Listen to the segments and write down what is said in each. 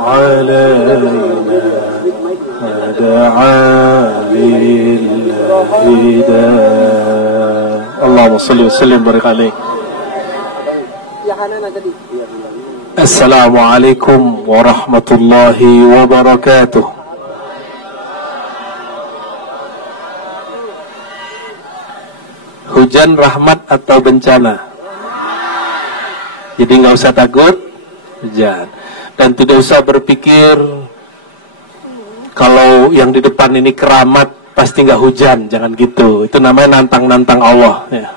علينا دعا للهدى اللهم صل وسلم وبارك عليه. Assalamualaikum warahmatullahi wabarakatuh. Hujan rahmat atau bencana? Jadi nggak usah takut hujan, dan tidak usah berpikir kalau yang di depan ini keramat pasti nggak hujan. Jangan gitu, itu namanya nantang-nantang Allah ya.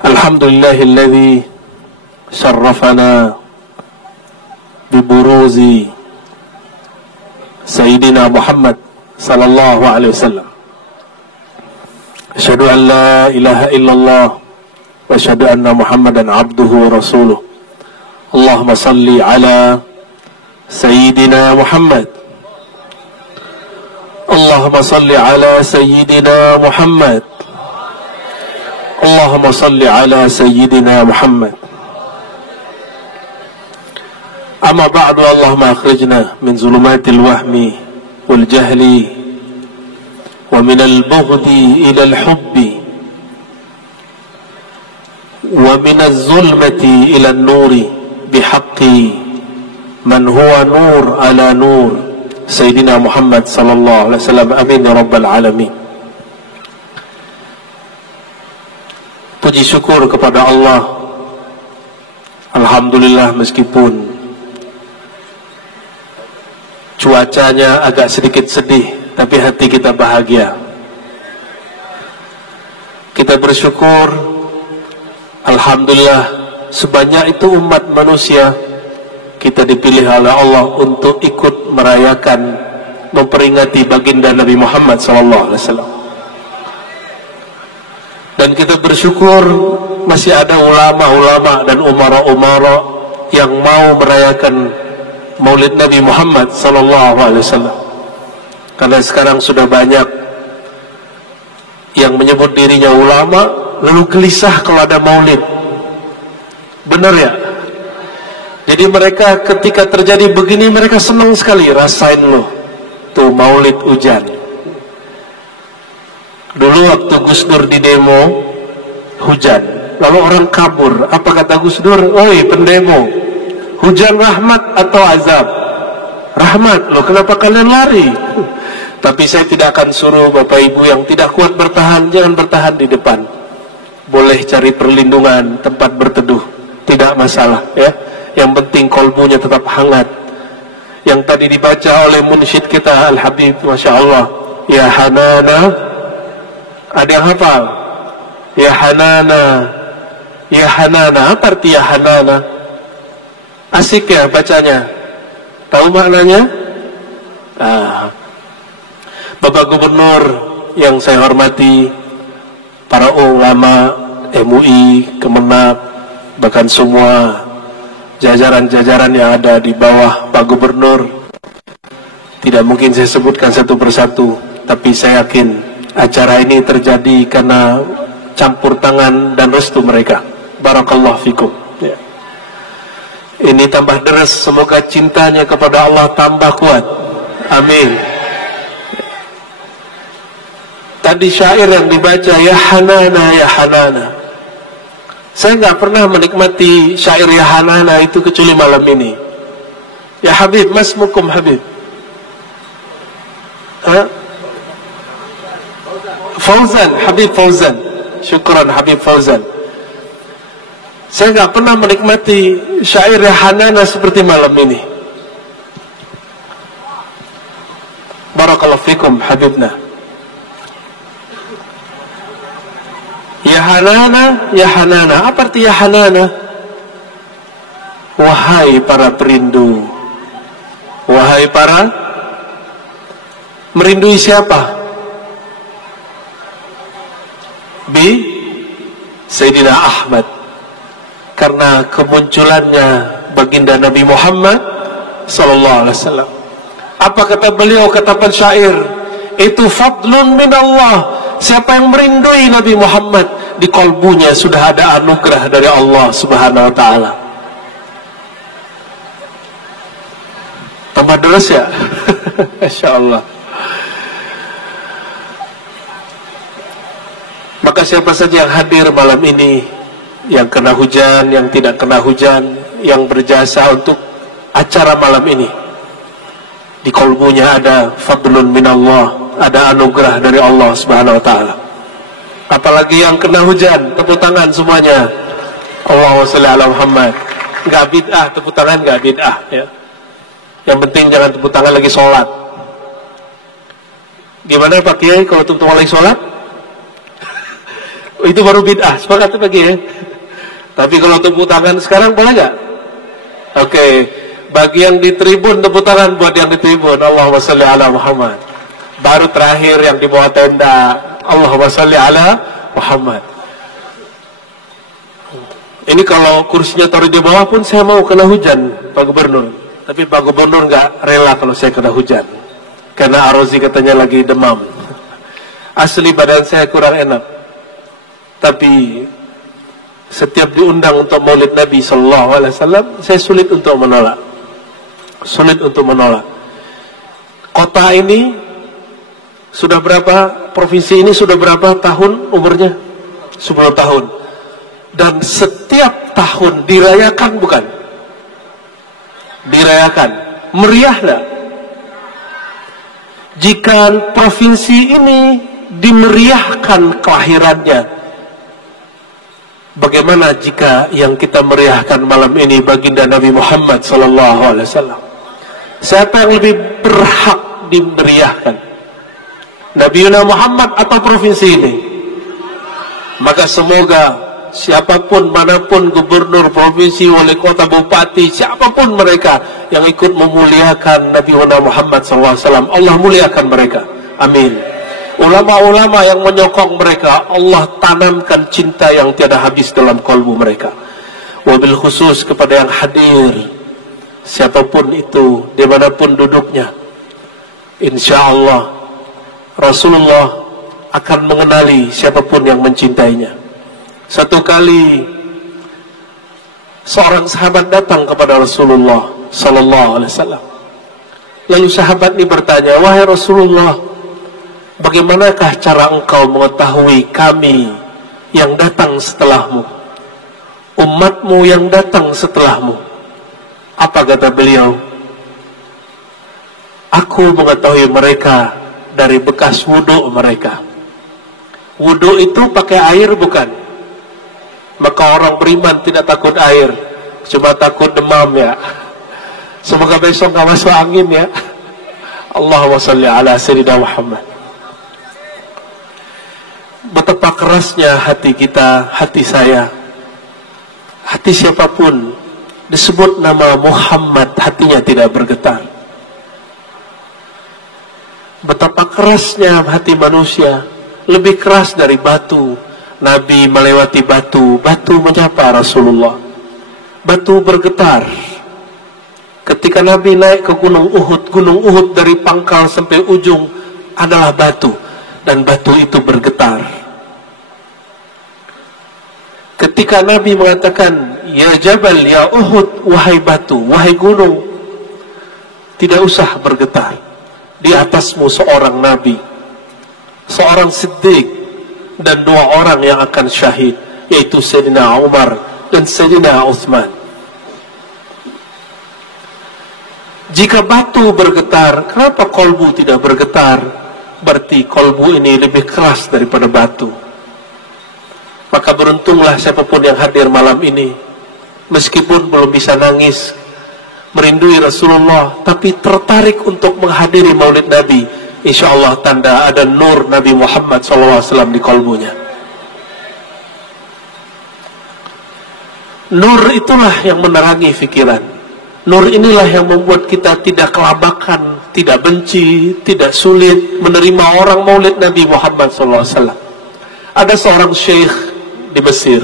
Alhamdulillahilladzi syarrafana biburuzi Sayyidina Muhammad sallallahu alaihi wasallam. Asyhadu an la ilaha illallah wa asyhadu anna Muhammadan abduhu wa rasuluh. Allahumma salli ala Sayyidina Muhammad. Allahumma salli ala Sayyidina Muhammad. Allahumma salli ala Sayyidina Muhammad. Amma ba'du, Allahumma akhrijna min zulumatil wahmi wal jahli wa min al-bughdi ila al-hubbi wa min az-zulmati ila an-nuri bihaqqi man huwa nur ala nur Sayyidina Muhammad sallallahu alaihi wasallam. Amin ya rabbal alamin. Puji syukur kepada Allah. Alhamdulillah, meskipun cuacanya agak sedikit sedih, tapi hati kita bahagia. Kita bersyukur, alhamdulillah, sebanyak itu umat manusia kita dipilih oleh Allah untuk ikut merayakan, memperingati baginda Nabi Muhammad SAW. Dan kita bersyukur masih ada ulama-ulama dan umara-umara yang mau merayakan Maulid Nabi Muhammad SAW. Karena sekarang sudah banyak yang menyebut dirinya ulama, lalu gelisah kalau ada maulid. Benar ya? Jadi mereka ketika terjadi begini, mereka senang sekali. Rasain loh, tuh maulid hujan. Dulu waktu Gus Dur di demo, hujan. Lalu orang kabur. Apa kata Gus Dur? Oi pendemo, hujan rahmat atau azab? Rahmat. Loh, kenapa kalian lari? Tapi saya tidak akan suruh Bapak Ibu yang tidak kuat bertahan, jangan bertahan di depan. Boleh cari perlindungan, tempat berteduh, tidak masalah ya. Yang penting kolbunya tetap hangat. Yang tadi dibaca oleh munsyid kita Al-Habib, Masya Allah, ya Hanana. Ada yang hafal? Ya Hanana, ya Hanana. Apa arti ya Hanana? Asik ya bacanya. Tahu maknanya? Bapak Gubernur yang saya hormati, para ulama MUI, Kemenag, bahkan semua jajaran-jajaran yang ada di bawah Pak Gubernur, tidak mungkin saya sebutkan satu persatu, tapi saya yakin acara ini terjadi karena campur tangan dan restu mereka. Barakallahu fikum ya. Ini tambah deres, semoga cintanya kepada Allah tambah kuat. Amin. Tadi syair yang dibaca, ya Hanana, ya Hanana. Saya nggak pernah menikmati syair ya Hanana itu kecuali malam ini. Ya Habib, mas mukum Habib. Fauzan, Habib Fauzan. Syukran Habib Fauzan. Saya nggak pernah menikmati syair ya Hanana seperti malam ini. Barakallahu fikum Habibna. Ya Hanana, ya Hanana. Apa arti ya Hanana? Wahai para perindu. Wahai para merindui siapa? Sayyidina Ahmad. Karena kemunculannya baginda Nabi Muhammad sallallahu alaihi wasallam. Apa kata beliau, kata pensyair? Itu fadlun min Allah Siapa yang merindui Nabi Muhammad, di kalbunya sudah ada anugerah dari Allah Subhanahu wa taala. Tambah deras ya? Insyaallah. Maka siapa saja yang hadir malam ini, yang kena hujan, yang tidak kena hujan, yang berjasa untuk acara malam ini, di kalbunya ada fadlun minallah, ada anugerah dari Allah Subhanahu wa taala. Apalagi yang kena hujan, tepuk tangan semuanya. Allahumma shalli ala Muhammad. Enggak bid'ah, tepuk tangan enggak bid'ah ya. Yang penting jangan tepuk tangan lagi sholat. Gimana Pak Kiai kalau tepuk tangan lagi sholat? Itu baru bid'ah, sepakat Pak Kiai. Tapi kalau tepuk tangan sekarang boleh enggak? Oke. Bagi yang di tribun, tepuk tangan buat yang di tribun. Allahumma shalli ala Muhammad. Baru terakhir yang di bawah tenda, Allahumma shalli ala Muhammad. Ini kalau kursinya taruh di bawah pun saya mau kena hujan, Pak Gubernur. Tapi Pak Gubernur nggak rela kalau saya kena hujan, karena Arozi katanya lagi demam. Asli badan saya kurang enak. Tapi setiap diundang untuk Maulid Nabi Sallallahu Alaihi Wasallam, saya sulit untuk menolak. Sulit untuk menolak. Kota ini sudah berapa, provinsi ini sudah berapa tahun umurnya? 10 tahun. Dan setiap tahun dirayakan bukan? Dirayakan. Meriah tak? Jika provinsi ini dimeriahkan kelahirannya, bagaimana jika yang kita meriahkan malam ini baginda Nabi Muhammad Sallallahu Alaihi Wasallam? Siapa yang lebih berhak dimeriahkan? Nabi Muhammad atau provinsi ini? Maka semoga siapapun, manapun, gubernur, provinsi, wali kota, bupati, siapapun mereka yang ikut memuliakan Nabi Muhammad SAW, Allah muliakan mereka. Amin. Ulama-ulama yang menyokong mereka, Allah tanamkan cinta yang tiada habis dalam kalbu mereka. Wabil khusus kepada yang hadir, siapapun itu, dimanapun duduknya, insya-Allah Rasulullah akan mengenali siapapun yang mencintainya. Satu kali seorang sahabat datang kepada Rasulullah Sallallahu Alaihi Wasallam. Lalu sahabat ini bertanya, wahai Rasulullah, bagaimanakah cara engkau mengetahui kami yang datang setelahmu, umatmu yang datang setelahmu? Apa kata beliau? Aku mengetahui mereka dari bekas wudhu mereka. Wudhu itu pakai air bukan? Maka orang beriman tidak takut air, cuma takut demam ya. Semoga besok gak masuk angin ya. Allahumma shalli ala Sayyidina Muhammad. Betapa kerasnya hati kita, hati saya, hati siapapun disebut nama Muhammad, hatinya tidak bergetar. Betapa kerasnya hati manusia, lebih keras dari batu. Nabi melewati batu, batu menyapa Rasulullah, batu bergetar. Ketika Nabi naik ke Gunung Uhud dari pangkal sampai ujung adalah batu, dan batu itu bergetar. Ketika Nabi mengatakan, ya Jabal, ya Uhud, wahai batu, wahai gunung, tidak usah bergetar. Di atasmu seorang Nabi, seorang Siddiq, dan 2 orang yang akan syahid, yaitu Sayyidina Umar dan Sayyidina Uthman. Jika batu bergetar, kenapa kolbu tidak bergetar? Berarti kolbu ini lebih keras daripada batu. Maka beruntunglah siapapun yang hadir malam ini, meskipun belum bisa nangis merindui Rasulullah, tapi tertarik untuk menghadiri Maulid Nabi. InsyaAllah tanda ada nur Nabi Muhammad SAW di kalbunya. Nur itulah yang menerangi pikiran. Nur inilah yang membuat kita tidak kelabakan, tidak benci, tidak sulit menerima orang Maulid Nabi Muhammad SAW. Ada seorang syekh di Mesir,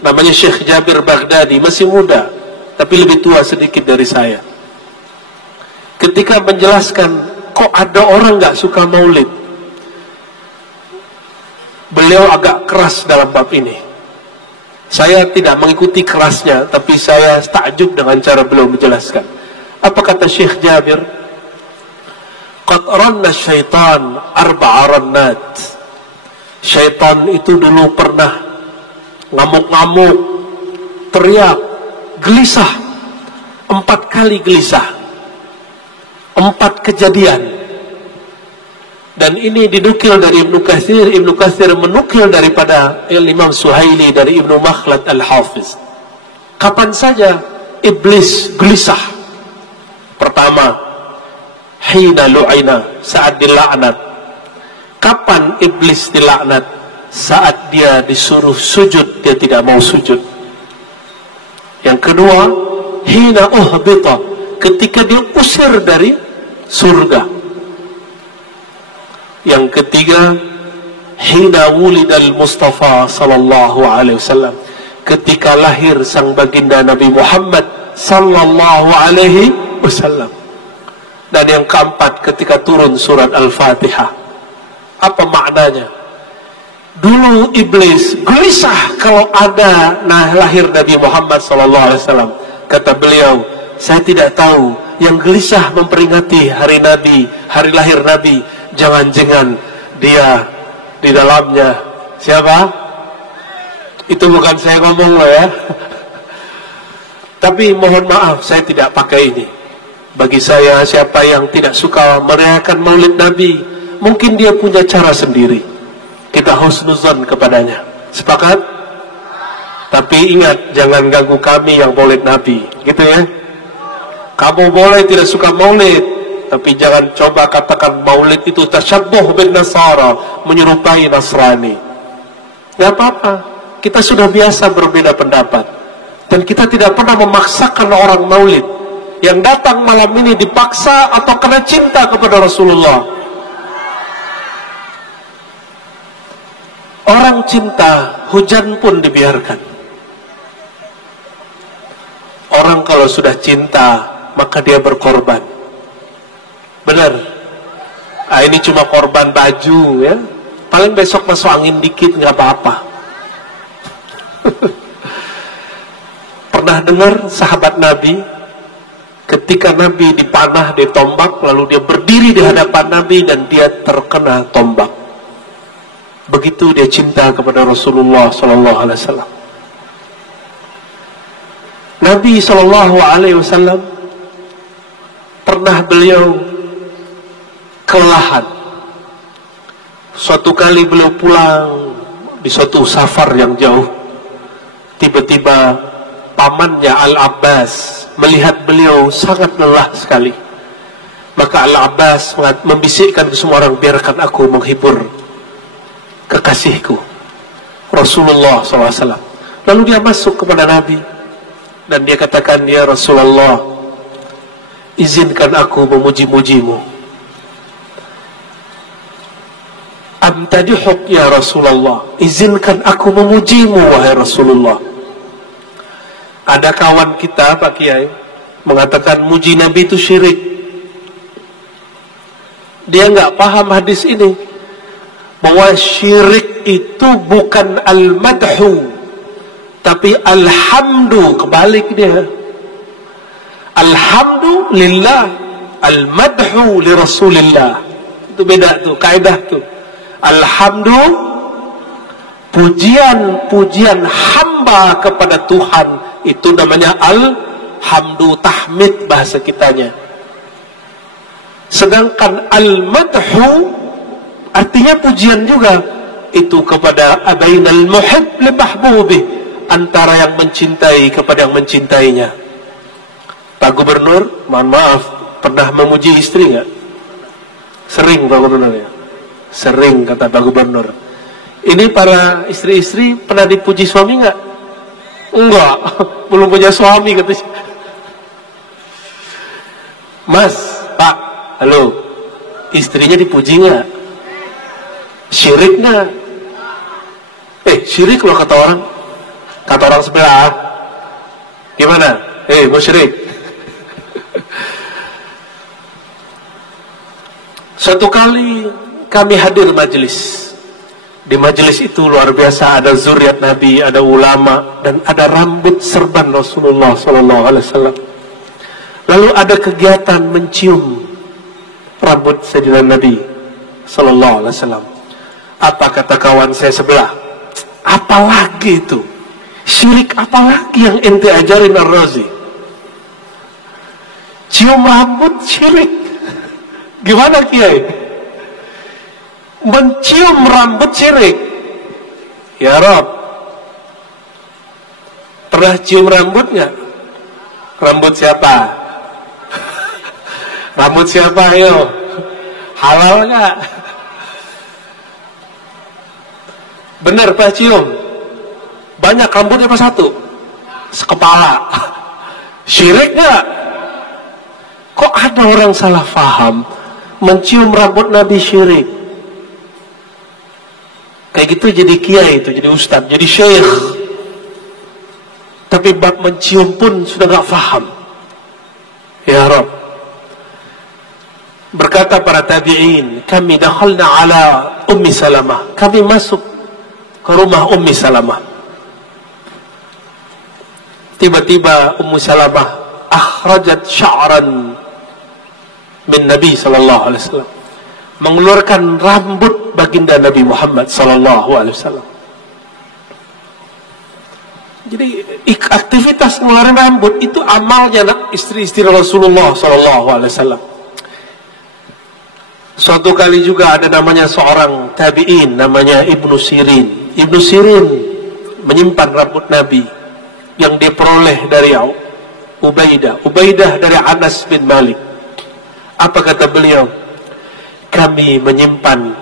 namanya Syekh Jabir Baghdadi, masih muda, tapi lebih tua sedikit dari saya. Ketika menjelaskan, kok ada orang gak suka maulid? beliau agak keras dalam bab ini. Saya tidak mengikuti kerasnya, tapi saya takjub dengan cara beliau menjelaskan. Apa kata Syekh Jabir? Qad ranna syaitan arba'a rannat. Syaitan itu dulu pernah ngamuk-ngamuk, teriak, gelisah, 4 kali gelisah, 4 kejadian. Dan ini dinukil dari Ibnu Katsir. Ibnu Katsir menukil daripada Imam Suhaili dari Ibnu Makhlad Al-Hafiz. Kapan saja iblis gelisah? Pertama, hina lu'ina, saat dilaknat. Kapan iblis dilaknat? Saat dia disuruh sujud, dia tidak mau sujud. Yang kedua, hina uhbita, ketika dia usir dari surga. Yang ketiga, hina wulidal Mustafa sallallahu alaihi wasallam, ketika lahir sang baginda Nabi Muhammad sallallahu alaihi wasallam. Dan yang keempat, ketika turun surat Al-Fatihah. Apa maknanya? Dulu iblis gelisah kalau ada lahir Nabi Muhammad sallallahu alaihi wasallam. Kata beliau, saya tidak tahu yang gelisah memperingati hari Nabi, hari lahir Nabi, jangan-jangan dia di dalamnya siapa? Itu bukan saya ngomong loh ya. Tapi mohon maaf, saya tidak pakai ini. Bagi saya, siapa yang tidak suka merayakan Maulid Nabi, mungkin dia punya cara sendiri. Kita husnuzon kepadanya. Sepakat? Tapi ingat, jangan ganggu kami yang Maulid Nabi, gitu ya. Kamu boleh tidak suka Maulid, tapi jangan coba katakan Maulid itu tasyabbuh bin Nasara, menyerupai Nasrani. Gak apa-apa, kita sudah biasa berbeda pendapat. Dan kita tidak pernah memaksakan orang Maulid. Yang datang malam ini dipaksa atau karena cinta kepada Rasulullah. Orang cinta, hujan pun dibiarkan. Orang kalau sudah cinta, maka dia berkorban. Benar. Ini cuma korban baju ya. Paling besok masuk angin dikit nggak apa-apa. Pernah dengar sahabat Nabi ketika Nabi dipanah, ditombak, lalu dia berdiri di hadapan Nabi dan dia terkena tombak. Begitu dia cinta kepada Rasulullah sallallahu alaihi wasallam. Nabi sallallahu alaihi wasallam pernah beliau kelelahan. Suatu kali beliau pulang di suatu safar yang jauh. Tiba-tiba pamannya Al-Abbas melihat beliau sangat lelah sekali. Maka Al-Abbas membisikkan ke semua orang, biarkan aku menghibur kekasihku Rasulullah SAW. Lalu dia masuk kepada Nabi dan dia katakan, ya Rasulullah, izinkan aku memuji-mujimu. Amtadihuk ya Rasulullah, izinkan aku memujimu wahai Rasulullah. Ada kawan kita Pak Kiai mengatakan muji Nabi itu syirik. Dia nggak paham hadis ini, bahwa syirik itu bukan al-madhu, tapi alhamdu, kebalik dia. Alhamdulillah, al-madhu li Rasulillah. Itu beda tuh, kaidah tuh. Alhamdu, pujian hamba kepada Tuhan, itu namanya alhamdu, tahmid bahasa kitanya. Sedangkan al-madhu artinya pujian juga, itu kepada abainal muhib li mahbubih, antara yang mencintai kepada yang mencintainya. Pak Gubernur, mohon maaf, pernah memuji istri nggak? Sering Pak Gubernur ya? Sering kata Pak Gubernur. Ini para istri-istri pernah dipuji suami nggak? Enggak, belum punya suami katanya. Mas, Pak, halo, istrinya dipuji nggak? Syirik nggak? Syirik loh kata orang. Kata orang sebelah. Gimana? Mau syirik? Suatu kali kami hadir majelis Di majelis itu luar biasa, ada zuriat Nabi, ada ulama, dan ada rambut serban Rasulullah SAW. Lalu ada kegiatan mencium rambut Sayyidina Nabi SAW. Apa kata kawan saya sebelah? Apalagi itu? Syirik apalagi yang ente ajarin Ar-Razi? Cium rambut syirik. Gimana Kiai? Mencium rambut syirik. Ya Rob, pernah cium rambut nggak? Rambut siapa? Rambut siapa ayo? Halal nggak? Bener Pak cium? Banyak rambutnya apa satu? Sekepala. Syirik nggak? Kok ada orang salah faham mencium rambut Nabi syirik? Kayak gitu jadi kiai itu, jadi ustadz, jadi syekh. Tapi bab mencium pun sudah gak faham. Ya Rabb. Berkata para tabi'in, kami dakhalna ala Ummi Salamah. Kami masuk ke rumah Ummi Salamah. Tiba-tiba Ummu Salamah akhrajat sya'ran min Nabi sallallahu alaihi wasallam, mengeluarkan rambut baginda Nabi Muhammad sallallahu alaihi wasallam. Jadi aktivitas mengeluarkan rambut itu amalnya istri-istri Rasulullah sallallahu alaihi wasallam. Suatu kali juga ada namanya seorang tabi'in namanya Ibnu Sirin. Ibnu Sirin menyimpan rambut Nabi yang diperoleh dari Ubaidah dari Anas bin Malik. Apa kata beliau? Kami menyimpan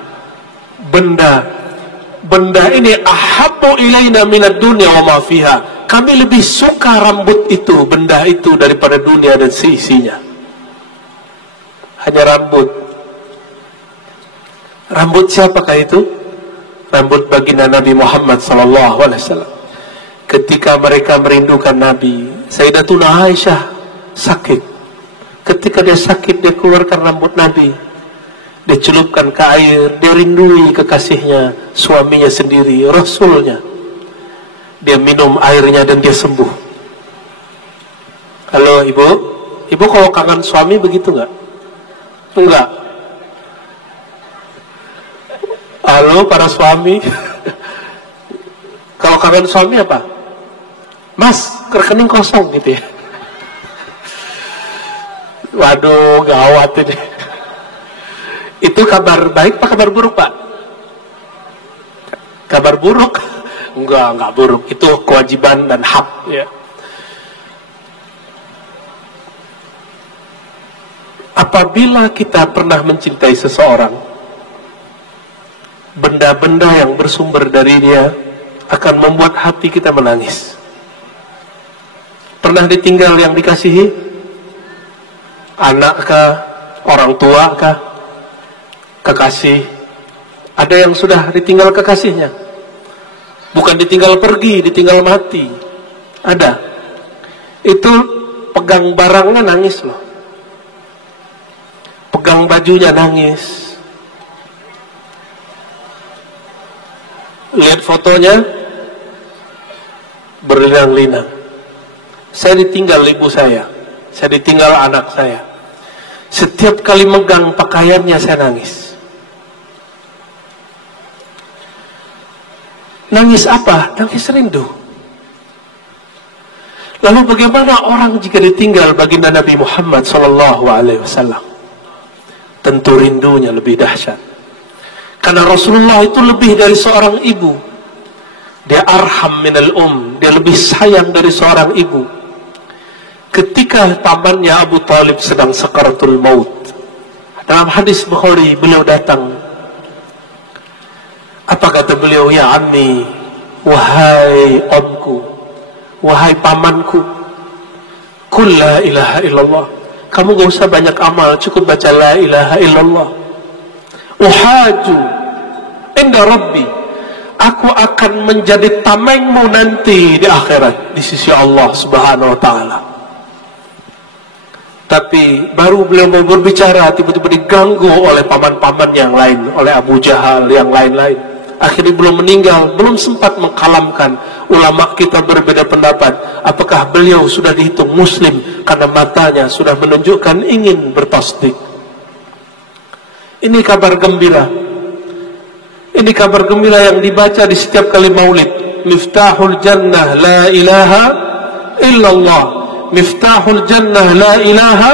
benda ini ahabbu ilaina minad dunya wa ma fiha. Kami lebih suka rambut itu, benda itu daripada dunia dan seisinya. Hanya rambut. Rambut siapakah itu? Rambut baginda Nabi Muhammad sallallahu alaihi wasallam. Ketika mereka merindukan Nabi, Sayyidatuna Aisyah sakit. Ketika dia sakit, dia keluarkan rambut Nabi, dia celupkan ke air, dia rindui kekasihnya, suaminya sendiri, Rasulnya. Dia minum airnya dan dia sembuh. Halo ibu, ibu kalau kangen suami begitu nggak? Enggak. Halo para suami, kalau kangen suami apa? Mas, rekening kosong gitu ya. Waduh, gawat ini. Itu kabar baik apa kabar buruk, Pak? Kabar buruk? Enggak buruk. Itu kewajiban dan hak, ya. Apabila kita pernah mencintai seseorang, benda-benda yang bersumber dari dia akan membuat hati kita menangis. Pernah ditinggal yang dikasihi? Anak kah? Orang tua kah? Kekasih? Ada yang sudah ditinggal kekasihnya? Bukan ditinggal pergi, ditinggal mati. Ada. Itu pegang barangnya nangis loh. Pegang bajunya nangis. Lihat fotonya berlinang-linang. Saya ditinggal ibu saya ditinggal anak saya. Setiap kali megang pakaiannya saya nangis. Nangis apa? Nangis rindu. Lalu bagaimana orang jika ditinggal baginda Nabi Muhammad SAW? Tentu rindunya lebih dahsyat. Karena Rasulullah itu lebih dari seorang ibu. Dia arham minal dia lebih sayang dari seorang ibu. Ketika pamannya Abu Talib sedang sakaratul maut, dalam hadis Bukhari beliau datang. Apa kata beliau? Ya ammi, wahai omku, wahai pamanku, qul la ilaha illallah. Kamu gak usah banyak amal, cukup baca la ilaha illallah. Uhaju inda rabbi, aku akan menjadi tamengmu nanti di akhirat di sisi Allah Subhanahu wa taala. Tapi baru beliau mau berbicara, tiba-tiba diganggu oleh paman-paman yang lain, oleh Abu Jahal yang lain-lain. akhirnya belum meninggal, belum sempat mengkalamkan. Ulama kita berbeda pendapat, apakah beliau sudah dihitung muslim karena matanya sudah menunjukkan ingin bertasdik. Ini kabar gembira. Ini kabar gembira yang dibaca di setiap kali maulid. Miftahul jannah la ilaha illallah. Miftahul jannah la ilaha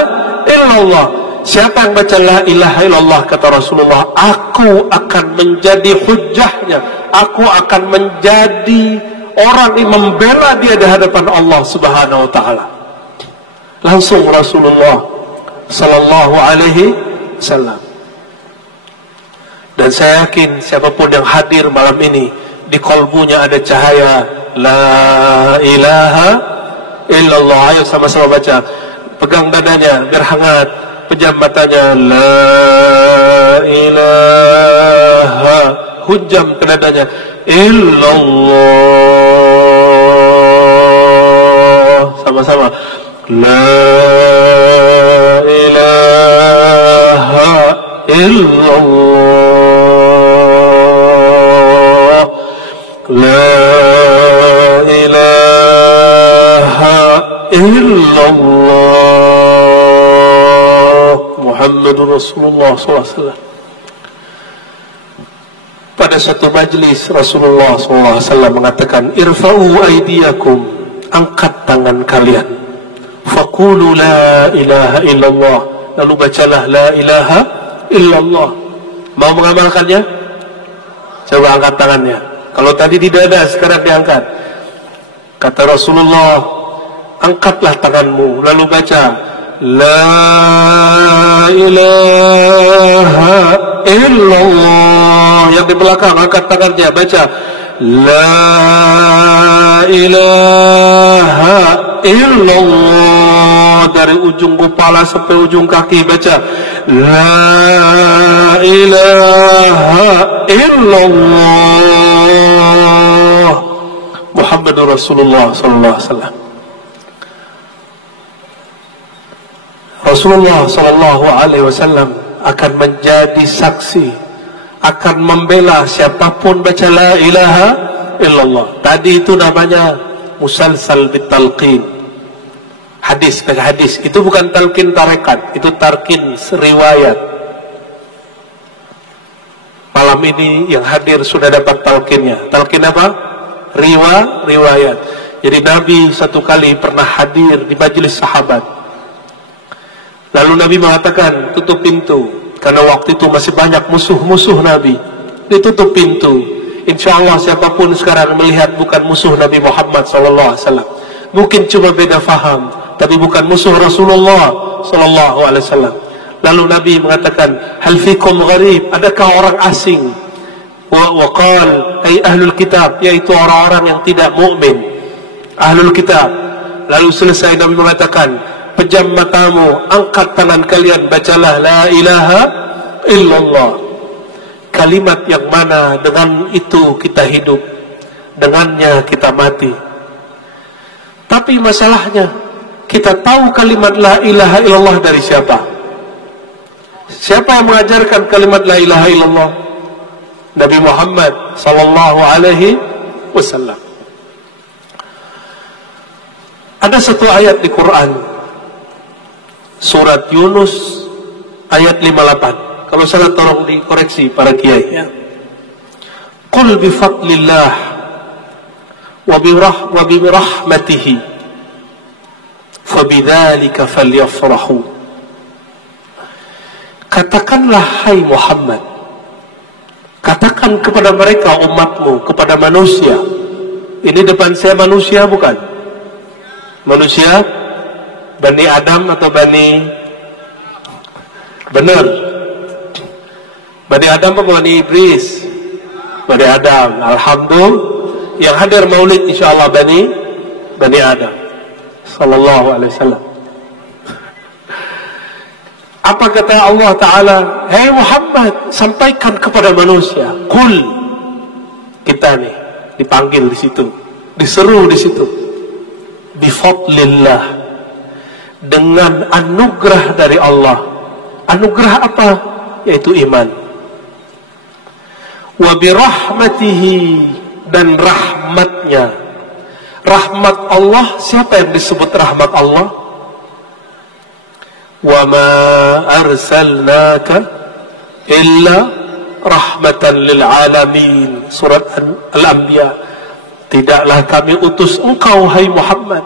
illallah. Siapa yang baca la ilaha illallah, kata Rasulullah, aku akan menjadi hujjahnya, aku akan menjadi orang yang membela dia di hadapan Allah Subhanahu wa taala. Langsung Rasulullah sallallahu alaihi wasallam. Dan saya yakin siapapun yang hadir malam ini, di kolbunya ada cahaya la ilaha illallah. Ayo sama-sama baca. Pegang dadanya biar hangat, pejam matanya, la ilaha, hujam ke dadanya, illallah. Sama-sama, la ilaha illallah, la ilaha illallah, Muhammadur Rasulullah SAW. Pada satu majlis Rasulullah SAW mengatakan, irfa'u aydiyakum, angkat tangan kalian, faqulu la ilaha illallah, lalu bacalah la ilaha illallah. Mau mengamalkannya? Coba angkat tangannya. Kalau tadi tidak ada, sekarang diangkat. Kata Rasulullah, angkatlah tanganmu, lalu baca la ilaha illallah. Yang di belakang angkat tangannya, baca la ilaha illallah. Dari ujung kepala sampai ujung kaki baca la ilaha illallah, Muhammadur Rasulullah sallallahu alaihi wasallam. Rasulullah sallallahu alaihi wasallam akan menjadi saksi, akan membela siapapun baca la ilaha illallah. Tadi itu namanya musalsal bitalqin, hadis dengan hadis. Itu bukan talqin tarekat, itu talqin riwayat. Malam ini yang hadir sudah dapat talqinnya. Talqin apa? Riwayat. Jadi Nabi satu kali pernah hadir di majelis sahabat. Lalu Nabi mengatakan, tutup pintu, karena waktu itu masih banyak musuh-musuh Nabi. Ditutup pintu. Insya Allah siapapun sekarang melihat bukan musuh Nabi Muhammad SAW. Mungkin cuma beda faham, tapi bukan musuh Rasulullah SAW. Lalu Nabi mengatakan, hal fikum gharib, adakah orang asing? Wa qal, ay ahlul kitab, yaitu orang-orang yang tidak mukmin, ahlul kitab. Lalu selesai Nabi mengatakan, pejam matamu, angkat tangan kalian, bacalah la ilaha illallah. Kalimat yang mana dengan itu kita hidup, dengannya kita mati. Tapi masalahnya, kita tahu kalimat la ilaha illallah dari siapa? Siapa yang mengajarkan kalimat la ilaha illallah? Nabi Muhammad sallallahu alaihi wasallam. Ada satu ayat di Quran, surat Yunus ayat 58. Kalau salah tolong dikoreksi para kiai ya. Qul bi fadlillah wa bi rahmatihi fabidzalika falyafrahu. Katakanlah hai Muhammad, katakan kepada mereka umatmu, kepada manusia. Ini depan saya manusia bukan? Manusia Bani Adam atau Bani benar? Bani Adam apa Bani Iblis? Bani Adam. Alhamdulillah, yang hadir maulid insyaallah Bani Adam sallallahu alaihi wasallam. Apa kata Allah Ta'ala? Hei Muhammad, sampaikan kepada manusia. Qul, kita nih dipanggil di situ, diseru di situ. Bifadlillah, dengan anugerah dari Allah. Anugerah apa? Yaitu iman. wa birahmatihi, dan rahmatnya. Rahmat Allah, siapa yang disebut rahmat Allah? Wa ma arsalnaka illa rahmatan lil alamin, surat Al-Anbiya. Tidaklah kami utus engkau hai Muhammad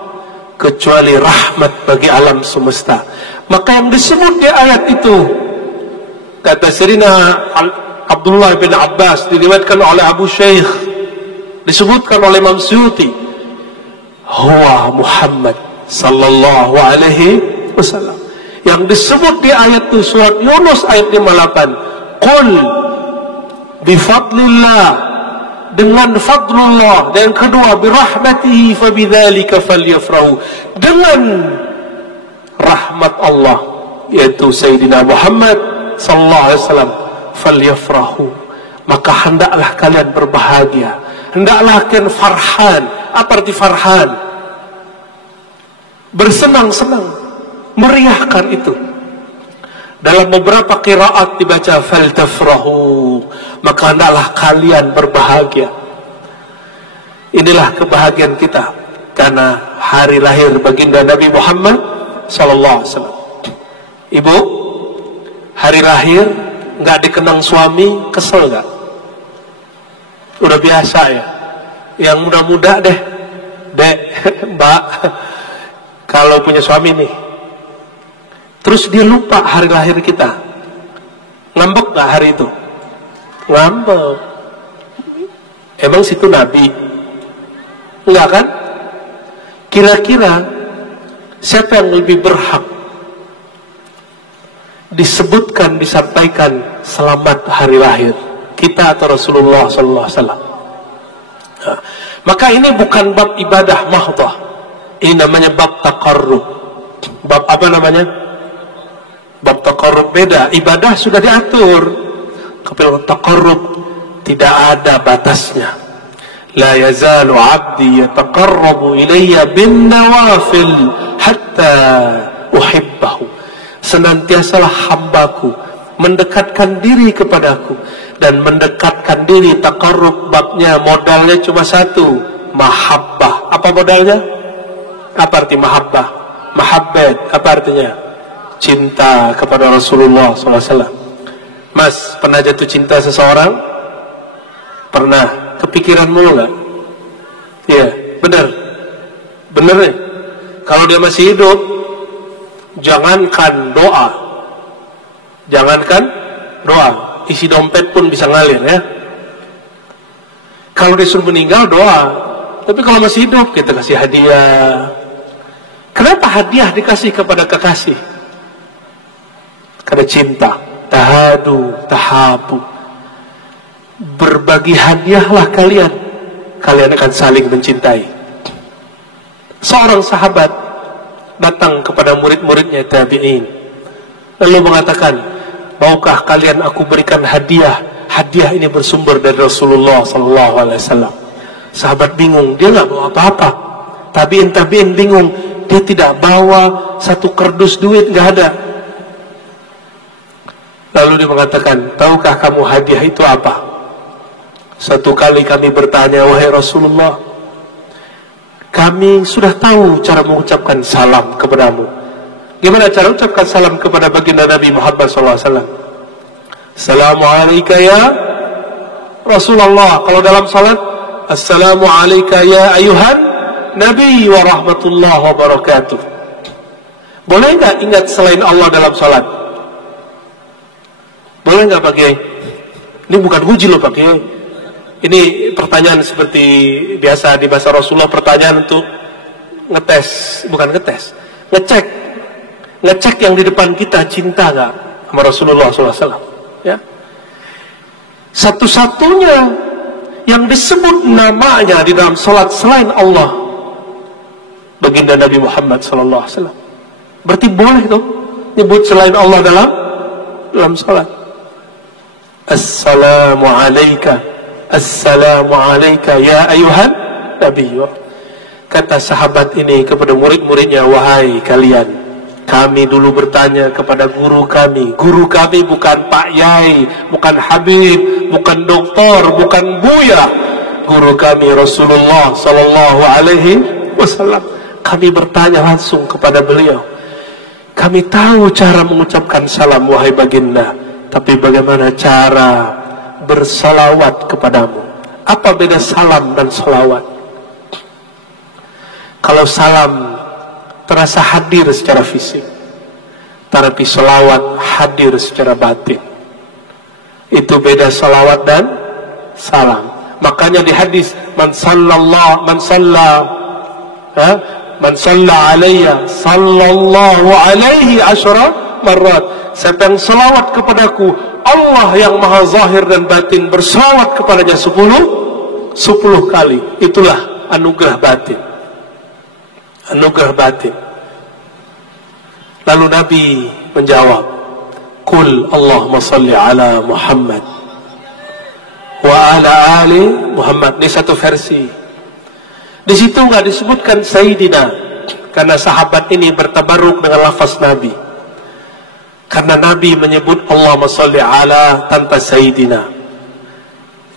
kecuali rahmat bagi alam semesta. Maka yang disebut di ayat itu, kata Sirina Abdullah bin Abbas, diriwayatkan oleh Abu Shaykh, disebutkan oleh Imam Suyuti, huwa Muhammad sallallahu alaihi wasallam. Yang disebut di ayat itu surat Yunus ayat 58, qul bifadlillah, dengan fadlullah, dan yang kedua birahmatihi fabidzalika falyafrahu, dengan rahmat Allah yaitu Sayyidina Muhammad sallallahu alaihi wasallam, falyafrahu, maka hendaklah kalian berbahagia, hendaklah kalian farhan. Apa arti farhan? Bersenang-senang, meriahkan itu. Dalam beberapa qiraat dibaca faltafrahu, maka hendaklah kalian berbahagia. Inilah kebahagiaan kita karena hari lahir baginda Nabi Muhammad sallallahu alaihi wasallam. Ibu, hari lahir nggak dikenang suami, kesel nggak? Udah biasa ya. Yang muda-muda deh, Dek, Mbak, kalau punya suami nih, terus dia lupa hari lahir kita, ngambek gak hari itu? Ngambek. Emang situ Nabi? Enggak kan? Kira-kira siapa yang lebih berhak disebutkan, disampaikan selamat hari lahir? Kita atau Rasulullah sallallahu alaihi wasallam? Nah, maka ini bukan bab ibadah mahdhah. Ini namanya bab taqarrub. Bab apa namanya? Bab taqarrub beda. Ibadah sudah diatur. Kalau taqarrub tidak ada batasnya. La yazalu 'abdi yataqarrabu ilayya bin nawafil hatta uhibbahu. Senantiasalah hambaku mendekatkan diri kepadaku, dan mendekatkan diri taqarrub babnya modalnya cuma satu, mahabbah. Apa modalnya? Apa arti mahabbah? Mahabbat, apa artinya? Cinta kepada Rasulullah SAW. Mas, pernah jatuh cinta seseorang? Pernah. Kepikiran mulu gak? Iya, benar. Benar nih. Kalau dia masih hidup, jangankan doa. Jangankan doa. Isi dompet pun bisa ngalir ya. Kalau dia suruh meninggal, doa. Tapi kalau masih hidup, kita kasih hadiah. Kenapa hadiah dikasih kepada kekasih? Karena cinta. Tahadu, tahabu. Berbagi hadiahlah kalian. Kalian akan saling mencintai. Seorang sahabat datang kepada murid-muridnya tabi'in, lalu mengatakan, maukah kalian aku berikan hadiah? Hadiah ini bersumber dari Rasulullah SAW. Sahabat bingung, dia nggak bawa apa-apa. Tabi'in bingung, dia tidak bawa satu kardus duit, nggak ada. Lalu dia mengatakan, tahukah kamu hadiah itu apa? Satu kali kami bertanya, wahai Rasulullah, kami sudah tahu cara mengucapkan salam kepadamu. Gimana cara ucapkan salam kepada baginda Nabi Muhammad SAW? Assalamualaikum ya Rasulullah. Kalau dalam salat, Assalamualaikum ya ayuhan Nabi wa rahmatullah wa barakatuh. Boleh nggak ingat selain Allah dalam salat? Boleh nggak Pak Kiai? Ini bukan uji loh Pak Kiai. Ini pertanyaan seperti biasa di bahasa Rasulullah, pertanyaan untuk ngetes, bukan ngetes, ngecek yang di depan kita cinta nggak sama Rasulullah SAW. Ya, satu-satunya yang disebut namanya di dalam salat selain Allah, baginda Nabi Muhammad SAW. Berarti boleh tuh nyebut selain Allah dalam salat. Assalamualaikum. Assalamualaikum ya ayuhan Nabi. Kata sahabat ini kepada murid-muridnya, wahai kalian, Kami dulu bertanya kepada guru kami. Guru kami bukan Pak Yai, bukan Habib, bukan doktor, bukan Buya. Guru kami Rasulullah sallallahu alaihi wasallam. Kami bertanya langsung kepada beliau. Kami tahu cara mengucapkan salam wahai baginda, tapi bagaimana cara bersalawat kepadamu? Apa beda salam dan salawat? Kalau salam terasa hadir secara fisik, tapi salawat hadir secara batin. Itu beda salawat dan salam. Makanya di hadis man salla alayya sallallahu alaihi asyra marrat. Siapa yang salawat kepadaku, Allah yang maha zahir dan batin bersalawat kepadanya 10 kali. Itulah anugerah batin. Anugerah batin. Lalu Nabi menjawab, Qul Allahumma salli ala Muhammad wa ala ali Muhammad. Ini satu versi. Di situ nggak disebutkan Sayyidina, karena sahabat ini bertabaruk dengan lafaz Nabi. Karena Nabi menyebut Allahumma salli ala tanpa Sayyidina.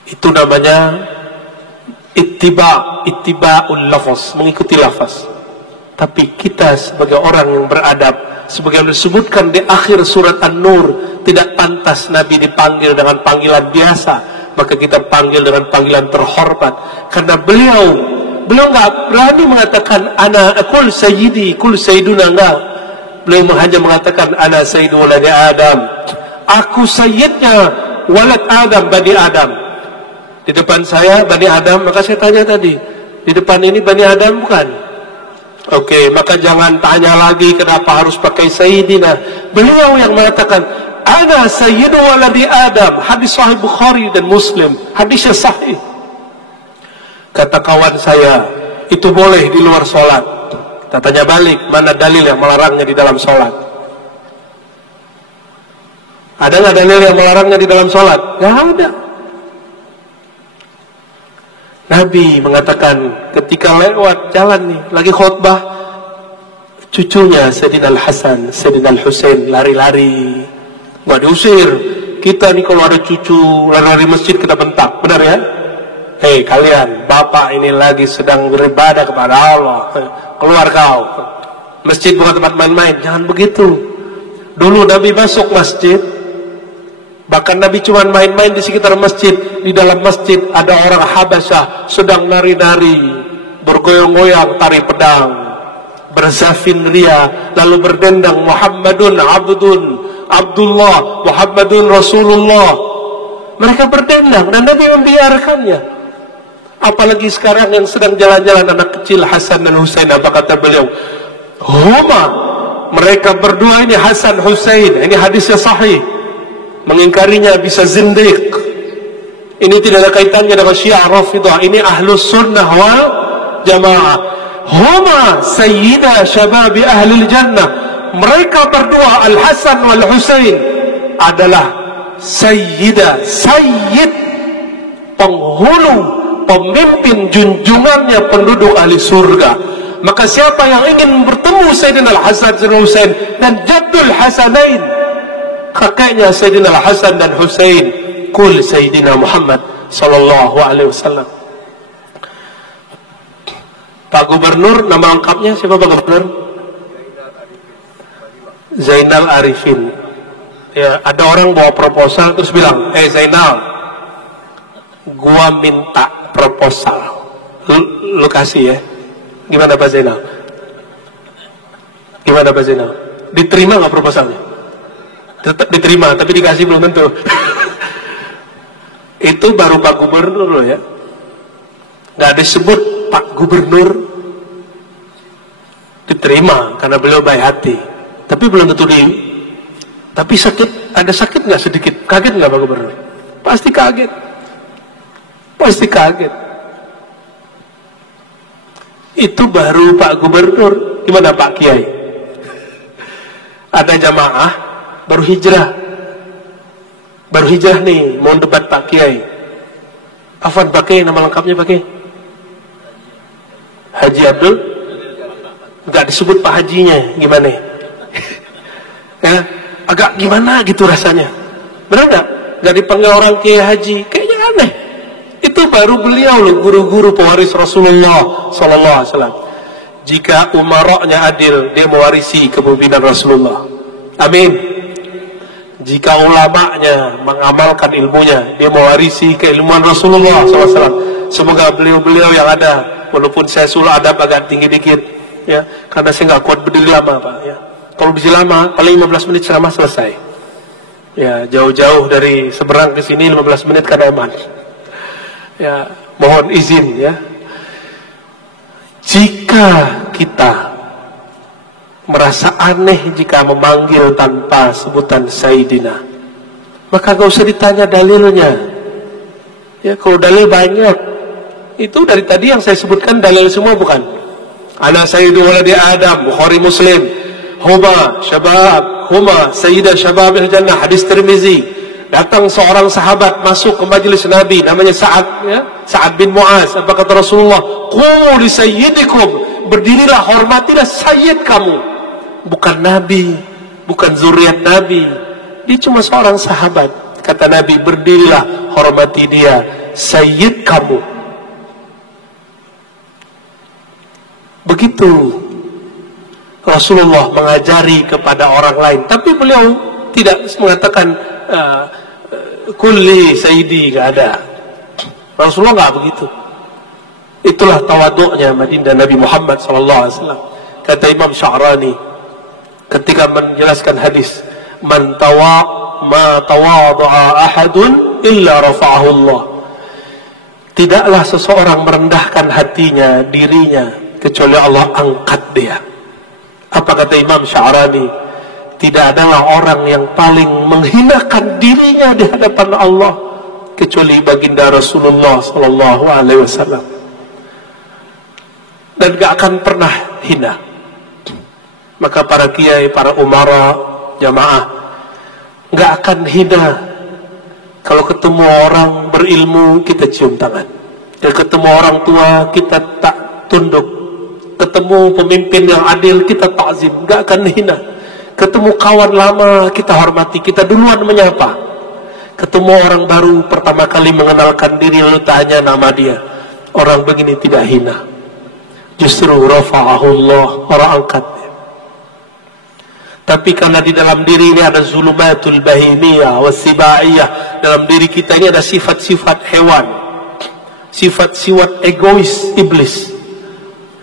Itu namanya ittiba'ul lafaz, mengikuti lafaz. Tapi kita sebagai orang yang beradab, sebagai yang disebutkan di akhir surat An-Nur, tidak pantas Nabi dipanggil dengan panggilan biasa, maka kita panggil dengan panggilan terhormat. Karena beliau nggak berani mengatakan ana kul sayyidi, kul sayyiduna, enggak. Beliau hanya mengatakan ana sayyidu waladi Adam, aku sayyidnya walad Adam, Bani Adam. Di depan saya Bani Adam, maka saya tanya tadi, di depan ini Bani Adam bukan? Oke, maka jangan tanya lagi kenapa harus pakai Sayyidina. Beliau yang mengatakan ana sayyidu waladi Adam. Hadis sahih Bukhari dan Muslim. Hadisnya sahih. Kata kawan saya, itu boleh di luar sholat. Kita tanya balik, mana dalil yang melarangnya di dalam sholat? Ada nggak dalil yang melarangnya di dalam sholat? Nggak ada. Nabi mengatakan ketika lewat jalan nih, lagi khutbah, cucunya Sayyidina Al-Hasan, Sayyidina Al-Husain lari-lari, nggak diusir. Kita nih kalau ada cucu lari-lari masjid kita bentak, benar ya? Hei kalian, bapak ini lagi sedang beribadah kepada Allah, keluar kau. Masjid bukan tempat main-main, jangan begitu. Dulu Nabi masuk masjid, bahkan Nabi cuma main-main di sekitar masjid. Di dalam masjid ada orang Habasyah sedang nari-nari, bergoyang-goyang, tari pedang, berzafin ria, lalu berdendang Muhammadun Abdullah, Muhammadun Rasulullah. Mereka berdendang dan Nabi membiarkannya. Apalagi sekarang yang sedang jalan-jalan anak kecil Hasan dan Husain, apa kata beliau? Huma, mereka berdua ini Hasan Husain. Ini hadisnya sahih. Mengingkarinya bisa zindiq. Ini tidak ada kaitannya dengan Syiah Rafidah. Ini Ahlus Sunnah wal Jamaah. Huma sayyida syababi ahlil jannah. Mereka berdua Al-Hasan wal Husain adalah sayyida, sayyid, penghulu, pemimpin junjungannya penduduk ahli surga. Maka siapa yang ingin bertemu Sayyidina Al-Hasan dan Husain dan Jaddul Hasanain, kakeknya Sayyidina Al-Hasan dan Husain, kul Sayyidina Muhammad sallallahu alaihi wasallam. Pak Gubernur, nama lengkapnya siapa Pak Gubernur? Zainal Arifin. Ya, ada orang bawa proposal terus bilang, Zainal, gua minta proposal. Lu kasih ya. Gimana Pak Zainal? Gimana Pak Zainal? Diterima nggak proposalnya? Tetap diterima, tapi dikasih belum tentu. Itu baru Pak Gubernur loh ya. Nggak disebut Pak Gubernur diterima karena beliau baik hati. Tapi belum tentu tapi sakit, ada sakit nggak sedikit? Kaget nggak Pak Gubernur? Pasti kaget. Pasti kaget. Itu baru Pak Gubernur. Gimana Pak Kiai? Ada jamaah baru hijrah. Baru hijrah nih, mau debat Pak Kiai. Afwan Pak Kiai, nama lengkapnya Pak Kiai? Haji Abdul? Enggak disebut Pak Hajinya, gimana? agak gimana gitu rasanya. Benar nggak? Nggak dipanggil orang kiai haji, kayaknya aneh. Itu baru beliau loh, guru-guru pewaris Rasulullah Sallallahu Alaihi Wasallam. Jika umaroknya adil, dia mewarisi kepemimpinan Rasulullah. Amin. Jika ulamanya mengamalkan ilmunya, dia mewarisi keilmuan Rasulullah SAW. Semoga beliau-beliau yang ada, walaupun saya sulh adab agak tinggi dikit, ya, karena saya nggak kuat berdiri lama, Pak. Ya. Kalau berdiri lama, paling 15 menit ceramah selesai. Ya, jauh-jauh dari seberang ke sini 15 menit karena aman. Ya, mohon izin ya. Jika kita merasa aneh jika memanggil tanpa sebutan Sayyidina, maka gak usah ditanya dalilnya. Ya, kalau dalil banyak, itu dari tadi yang saya sebutkan dalil semua bukan? Ana Sayyidu Waladi Adam, Bukhari Muslim, Huma Syabab, Huma Sayyidah Syabab Al-Jannah, hadis Tirmizi. Datang seorang sahabat masuk ke majelis Nabi, namanya Sa'ad, ya? Sa'ad bin Mu'az. Apa kata Rasulullah? Qumu li sayyidikum, berdirilah, hormatilah sayyid kamu. Bukan Nabi, bukan zuriat Nabi, dia cuma seorang sahabat. Kata Nabi, berdirilah, hormati dia, sayyid kamu. Begitu Rasulullah mengajari kepada orang lain. Tapi beliau tidak mengatakan kulli sayyidi, gak ada. Rasulullah gak begitu. Itulah tawaduknya Madinah Nabi Muhammad SAW. Kata Imam Sya'rani ketika menjelaskan hadis, ma tawadu'a ahadun illa rafa'ahu Allah. Tidaklah seseorang merendahkan hatinya, dirinya, kecuali Allah angkat dia. Apa kata Imam Sya'rani? Tidak adalah orang yang paling menghinakan dirinya di hadapan Allah kecuali baginda Rasulullah Sallallahu Alaihi Wasallam. Dan gak akan pernah hina. Maka para kiai, para umara, jamaah gak akan hina. Kalau ketemu orang berilmu, kita cium tangan. Kalau ketemu orang tua, kita tak tunduk. Ketemu pemimpin yang adil, kita ta'zim. Gak akan hina. Ketemu kawan lama, kita hormati, kita duluan menyapa. Ketemu orang baru, pertama kali mengenalkan diri, lalu tanya nama dia. Orang begini tidak hina. Justru rafa'ahullah, orang angkat. Tapi karena di dalam diri ini ada zulumatul bahimiyah wassibaiyah, dalam diri kita ini ada sifat-sifat hewan, sifat-sifat egois iblis.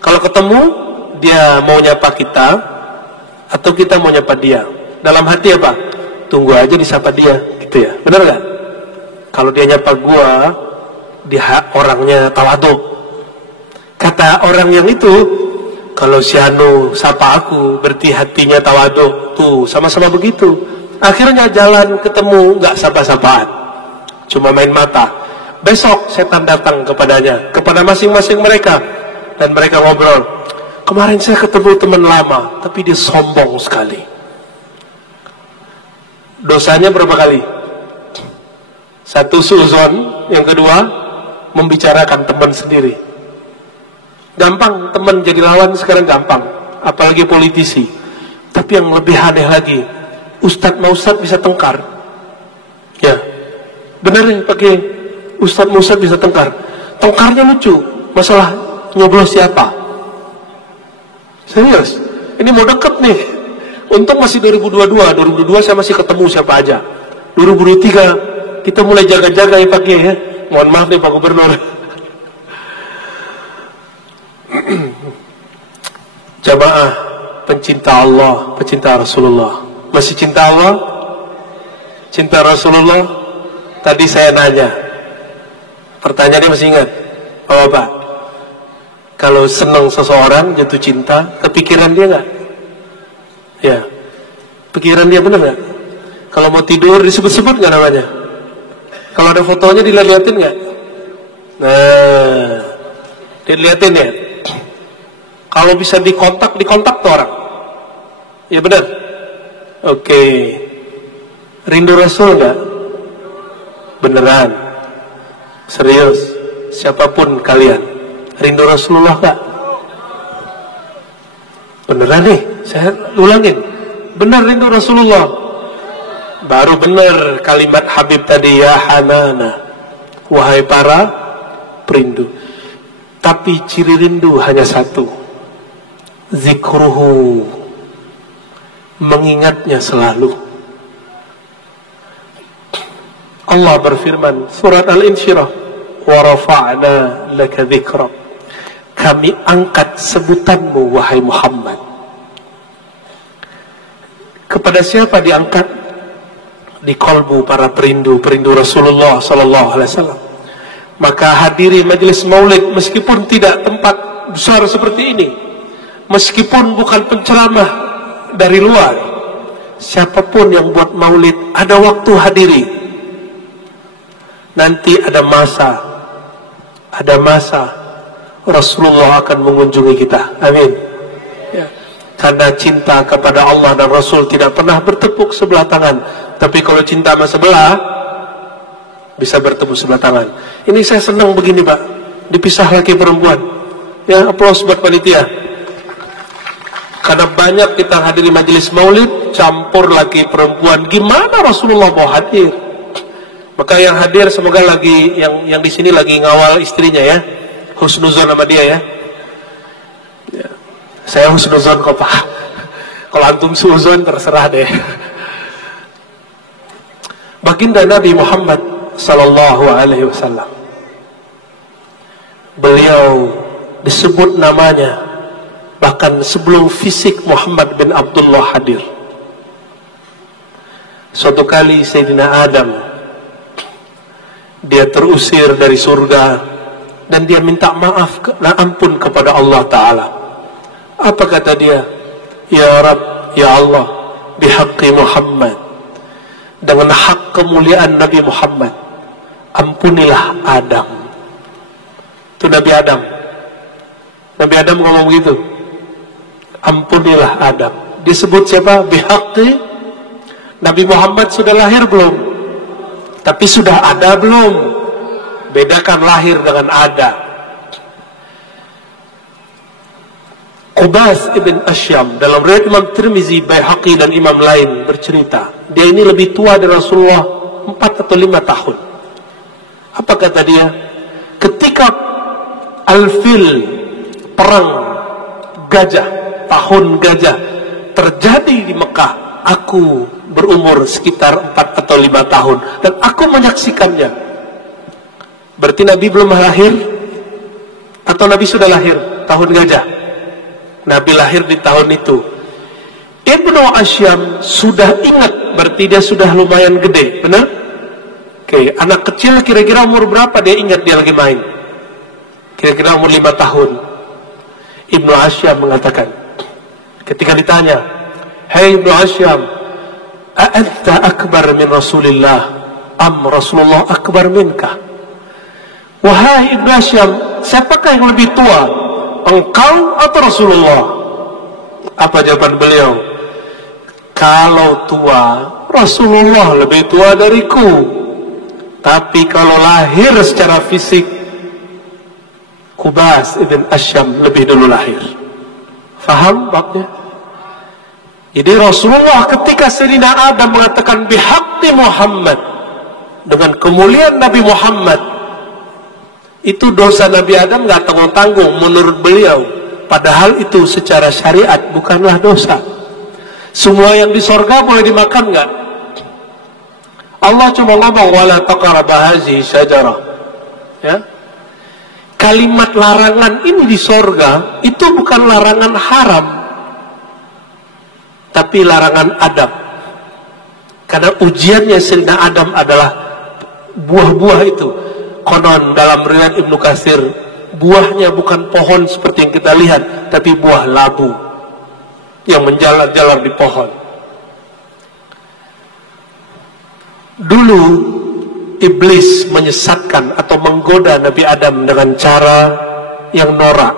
Kalau ketemu dia mau nyapa kita atau kita mau nyapa dia, dalam hati apa? Tunggu aja disapa dia, gitu ya, benar gak? Kalau dia nyapa gua, dia orangnya tawadhu. Kata orang yang itu, kalau si Anu sapa aku, berarti hatinya tawadhu. Tuh, sama-sama begitu. Akhirnya jalan ketemu, nggak sapa-sapaan, cuma main mata. Besok setan datang kepadanya, kepada masing-masing mereka, dan mereka ngobrol. Kemarin saya ketemu teman lama, tapi dia sombong sekali. Dosanya berapa kali? Satu, suuzon. Yang kedua, membicarakan teman sendiri. Gampang teman jadi lawan sekarang, gampang. Apalagi politisi. Tapi yang lebih aneh lagi, ustadz mau ustadz bisa tengkar. Ya, benar nih pakai ustadz mau ustadz bisa tengkar. Tengkarnya lucu, masalah nyoblos siapa. Serius, ini mau deket nih. Untung masih 2022 saya masih ketemu siapa aja. 2023 kita mulai jaga-jaga ya Pak ya. Mohon maaf nih Pak Gubernur. Jamaah pencinta Allah, pencinta Rasulullah. Masih cinta Allah? Cinta Rasulullah? Tadi saya nanya. Pertanyaannya masih ingat? Oh Pak, kalau senang seseorang, jatuh cinta, kepikiran dia nggak? Ya, pikiran dia benar nggak? Kalau mau tidur disebut-sebut nggak namanya? Kalau ada fotonya dilihatin nggak? Nah, dilihatin ya. Kalau bisa dikontak tuh orang. Ya benar. Oke. Rindu Rasul nggak? Beneran. Serius. Siapapun kalian, rindu Rasulullah nggak? Beneran nih. Saya ulangin. Benar rindu Rasulullah. Baru benar kalimat Habib tadi, ya Hanana, wahai para perindu. Tapi ciri rindu hanya satu, zikruhu, mengingatnya selalu. Allah berfirman surat Al-Insyirah, wa rafa'na laka dzikrak, kami angkat sebutanmu wahai Muhammad. Kepada siapa diangkat? Di kolbu para perindu Rasulullah sallallahu alaihi wasallam. Maka hadiri majelis maulid, meskipun tidak tempat besar seperti ini, meskipun bukan penceramah dari luar, siapapun yang buat maulid, ada waktu hadiri. Nanti ada masa Rasulullah akan mengunjungi kita. Amin ya. Karena cinta kepada Allah dan Rasul tidak pernah bertepuk sebelah tangan. Tapi kalau cinta sama sebelah, bisa bertemu sebelah tangan. Ini saya senang begini Pak, dipisah laki perempuan. Ya, aplaus buat panitia. Karena banyak kita hadiri majelis maulid, campur laki perempuan. Gimana Rasulullah mau hadir? Maka yang hadir semoga lagi, yang di sini lagi ngawal istrinya ya, husnuzon sama dia ya. Ya. Saya husnuzon kok Pak. Kalau antum suuzon terserah deh. Baginda Nabi Muhammad sallallahu alaihi wasallam, beliau disebut namanya bahkan sebelum fisik Muhammad bin Abdullah hadir. Suatu kali Sayyidina Adam, dia terusir dari surga dan dia minta maaf dan ampun kepada Allah Ta'ala. Apa kata dia? Ya Rabb, ya Allah, bihaqqi Muhammad, dengan hak kemuliaan Nabi Muhammad, ampunilah Adam. Itu Nabi Adam. Nabi Adam ngomong gitu, ampunilah Adam. Disebut siapa? Bihaqqi. Nabi Muhammad sudah lahir belum? Tapi sudah ada belum? Bedakan lahir dengan ada. Qubas ibn Asyam dalam riwayat Imam Tirmizi, Baihaqi dan imam lain bercerita, dia ini lebih tua dari Rasulullah 4 atau 5 tahun. Apa kata dia? Ketika Al-Fil, perang gajah, tahun gajah terjadi di Mekah, aku berumur sekitar 4 atau 5 tahun dan aku menyaksikannya. Berarti Nabi belum lahir atau Nabi sudah lahir tahun gajah? Nabi lahir di tahun itu. Ibnu Asyam sudah ingat, berarti dia sudah lumayan gede, benar? Oke, anak kecil kira-kira umur berapa dia ingat dia lagi main? Kira-kira umur 5 tahun. Ibnu Asyam mengatakan, ketika ditanya, "Hei Ibnu Asyam, a'anta akbar min Rasulillah am Rasulullah akbar minka?" Wahai Ibnu Asyam, siapakah yang lebih tua? Engkau atau Rasulullah? Apa jawaban beliau? Kalau tua, Rasulullah lebih tua dariku. Tapi kalau lahir secara fisik, Qubas ibn Asyam lebih dulu lahir. Faham babnya? Jadi Rasulullah ketika Sayyidina Adam mengatakan bihaqqi Muhammad, dengan kemuliaan Nabi Muhammad, itu dosa Nabi Adam gak tanggung-tanggung menurut beliau. Padahal itu secara syariat bukanlah dosa. Semua yang di sorga boleh dimakan gak? Allah cuma ngomong wala taqraba hazihi syajarah. Ya? Kalimat larangan ini di sorga itu bukan larangan haram, tapi larangan adab. Karena ujiannya Sayyidina Adam adalah buah-buah itu. Konon dalam riwayat Ibnu Katsir, buahnya bukan pohon seperti yang kita lihat, tapi buah labu yang menjalar-jalar di pohon. Dulu iblis menyesatkan atau menggoda Nabi Adam dengan cara yang norak,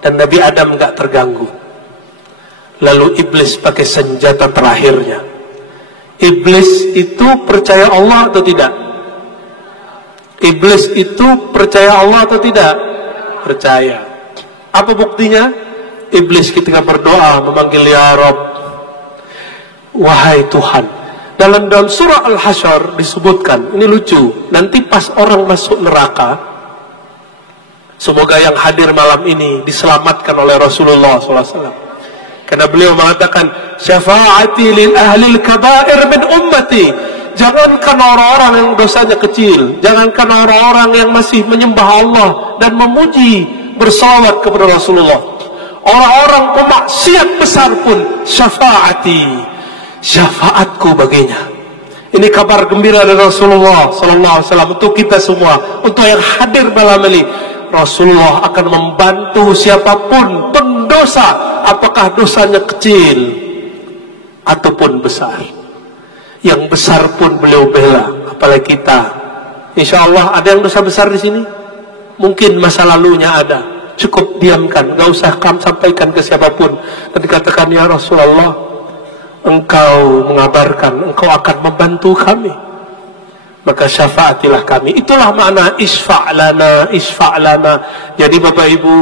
dan Nabi Adam gak terganggu. Lalu iblis pakai senjata terakhirnya. Iblis itu percaya Allah atau tidak? Iblis itu percaya Allah atau tidak? Percaya. Apa buktinya? Iblis ketika berdoa memanggil ya Rabb, wahai Tuhan, Dalam surah Al-Hasyr disebutkan, ini lucu, nanti pas orang masuk neraka, semoga yang hadir malam ini diselamatkan oleh Rasulullah SAW. Karena beliau mengatakan, syafaati lil ahlil kabair min ummati. Jangankan orang-orang yang dosanya kecil, jangankan orang-orang yang masih menyembah Allah dan memuji bersalawat kepada Rasulullah, orang-orang pemaksiat besar pun syafaati, syafaatku baginya. Ini kabar gembira dari Rasulullah SAW untuk kita semua, untuk yang hadir malam ini. Rasulullah akan membantu siapapun pendosa, apakah dosanya kecil ataupun besar. Yang besar pun beliau bela, apalagi kita. Insya Allah ada yang dosa besar di sini. Mungkin masa lalunya ada. Cukup diamkan, nggak usah kamu sampaikan ke siapapun. Dan dikatakan, ya Rasulullah, engkau mengabarkan, engkau akan membantu kami. Maka syafaatilah kami. Itulah makna isfa'lana, isfa'lana. Jadi Bapak Ibu,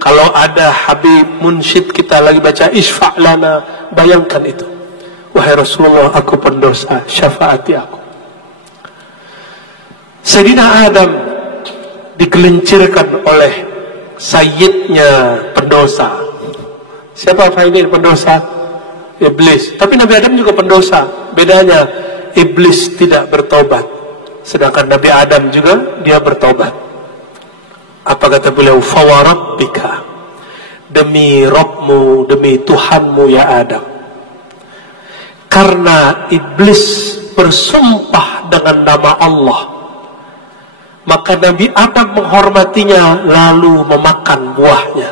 kalau ada Habib Munsyid kita lagi baca isfa'lana, bayangkan itu. Wahai Rasulullah, aku pendosa, syafaati aku. Sayyidina Adam digelincirkan oleh sayyidnya pendosa. Siapa ini pendosa? Iblis. Tapi Nabi Adam juga pendosa. Bedanya, Iblis tidak bertobat, sedangkan Nabi Adam juga dia bertobat. Apa kata beliau? Fawarabbika, demi Rabbmu, demi Tuhanmu ya Adam. Karena iblis bersumpah dengan nama Allah, maka Nabi Adam menghormatinya lalu memakan buahnya.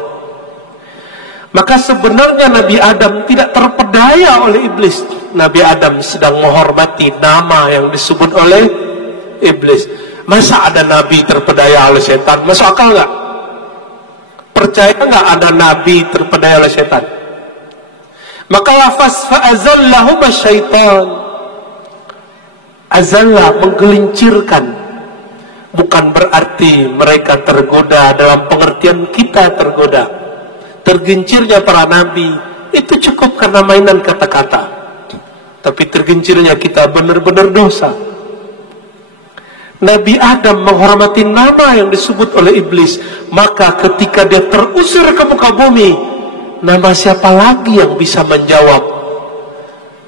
Maka sebenarnya Nabi Adam tidak terpedaya oleh iblis. Nabi Adam sedang menghormati nama yang disebut oleh iblis. Masa ada Nabi terpedaya oleh setan? Masuk akal nggak? Percaya nggak ada Nabi terpedaya oleh setan? Maka lafaz fa'azallahuma syaitan, azallah, menggelincirkan, bukan berarti mereka tergoda dalam pengertian kita tergoda. Tergincirnya para nabi itu cukup karena mainan kata-kata, tapi tergincirnya kita benar-benar dosa. Nabi Adam menghormati nama yang disebut oleh iblis, maka ketika dia terusir ke muka bumi, nama siapa lagi yang bisa menjawab?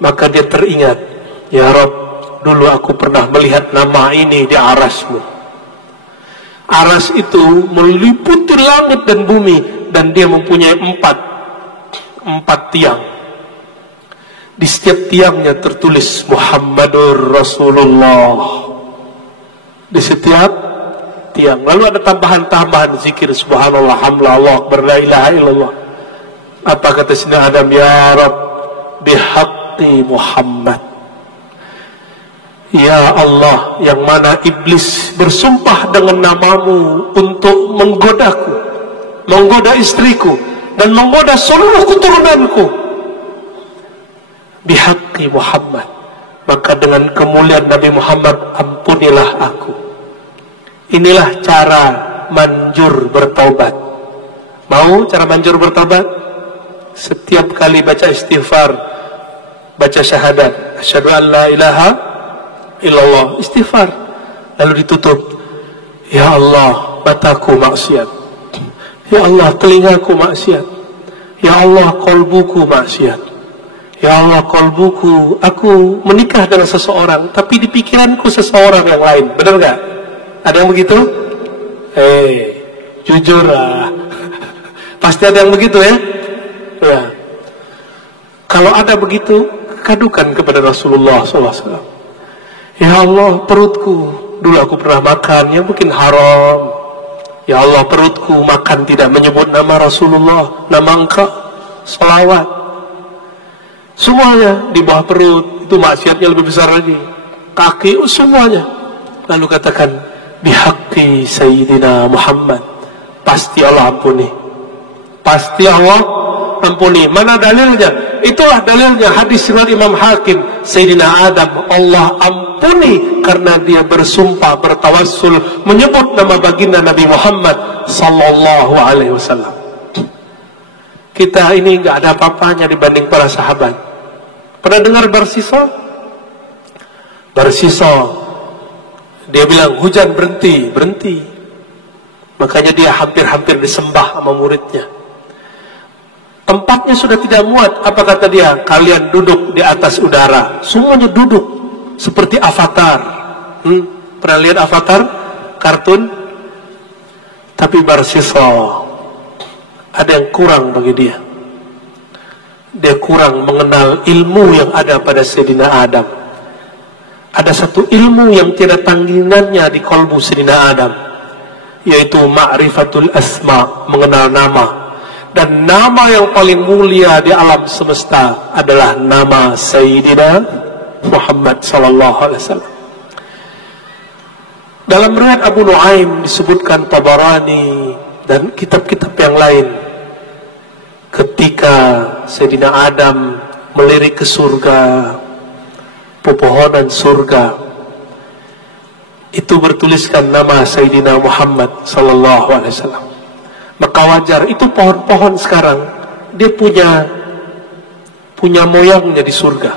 Maka dia teringat, ya Rabb, dulu aku pernah melihat nama ini di arasmu. Aras itu meliputi langit dan bumi, dan dia mempunyai empat tiang. Di setiap tiangnya tertulis Muhammadur Rasulullah. Di setiap tiang. Lalu ada tambahan-tambahan zikir, subhanallah, hamdulillah, Allahu akbar, la ilaha illallah. Apa kata Sayyidina Adam? Ya Rabb, bihaqqi Muhammad. Ya Allah, yang mana iblis bersumpah dengan namamu untuk menggodaku, menggoda istriku, dan menggoda seluruh keturunanku. Bihaqqi Muhammad. Maka dengan kemuliaan Nabi Muhammad, ampunilah aku. Inilah cara manjur bertaubat. Mau cara manjur bertaubat? Setiap kali baca istighfar, baca syahadat, asyhadu an la ilaha illallah, istighfar, lalu ditutup. Ya Allah, mataku maksiat. Ya Allah, telingaku maksiat. Ya Allah, kolbuku maksiat. Ya Allah, kolbuku, aku menikah dengan seseorang, tapi di pikiranku seseorang yang lain. Benar gak? Ada yang begitu? Jujur lah. Pasti ada yang begitu ya? Ya. Kalau ada begitu, kadukan kepada Rasulullah SAW. Ya Allah, perutku, dulu aku pernah makan yang mungkin haram. Ya Allah, perutku makan tidak menyebut nama Rasulullah, nama engkau, salawat. Semuanya di bawah perut, itu maksiatnya lebih besar lagi. Kaki, semuanya. Lalu katakan, bihaqqi Sayyidina Muhammad. Pasti Allah ampuni. Pasti Allah ampuni. Mana dalilnya? Itulah dalilnya hadis riwayat Imam Hakim. Sayyidina Adam Allah ampuni karena dia bersumpah, bertawassul, menyebut nama baginda Nabi Muhammad sallallahu alaihi wasallam. Kita ini enggak ada apa-apanya dibanding para sahabat. Pernah dengar Barsisa? Barsiso, dia bilang hujan berhenti. Makanya dia hampir-hampir disembah sama muridnya. Tempatnya sudah tidak muat. Apa kata dia? Kalian duduk di atas udara. Semuanya duduk seperti Avatar. Pernah lihat Avatar? Kartun? Tapi Barsiso, ada yang kurang bagi dia. Dia kurang mengenal ilmu yang ada pada Sayyidina Adam. Ada satu ilmu yang tidak tandingannya di kolbu Sayyidina Adam, yaitu ma'rifatul asma, mengenal nama. Dan nama yang paling mulia di alam semesta adalah nama Sayyidina Muhammad sallallahu alaihi wasallam. Dalam riwayat Abu Nuaim disebutkan, Tabarani dan kitab-kitab yang lain, ketika Sayyidina Adam melirik ke surga, pepohonan surga itu bertuliskan nama Sayyidina Muhammad sallallahu alaihi wasallam. Maka wajar, itu pohon-pohon sekarang dia punya moyangnya di surga.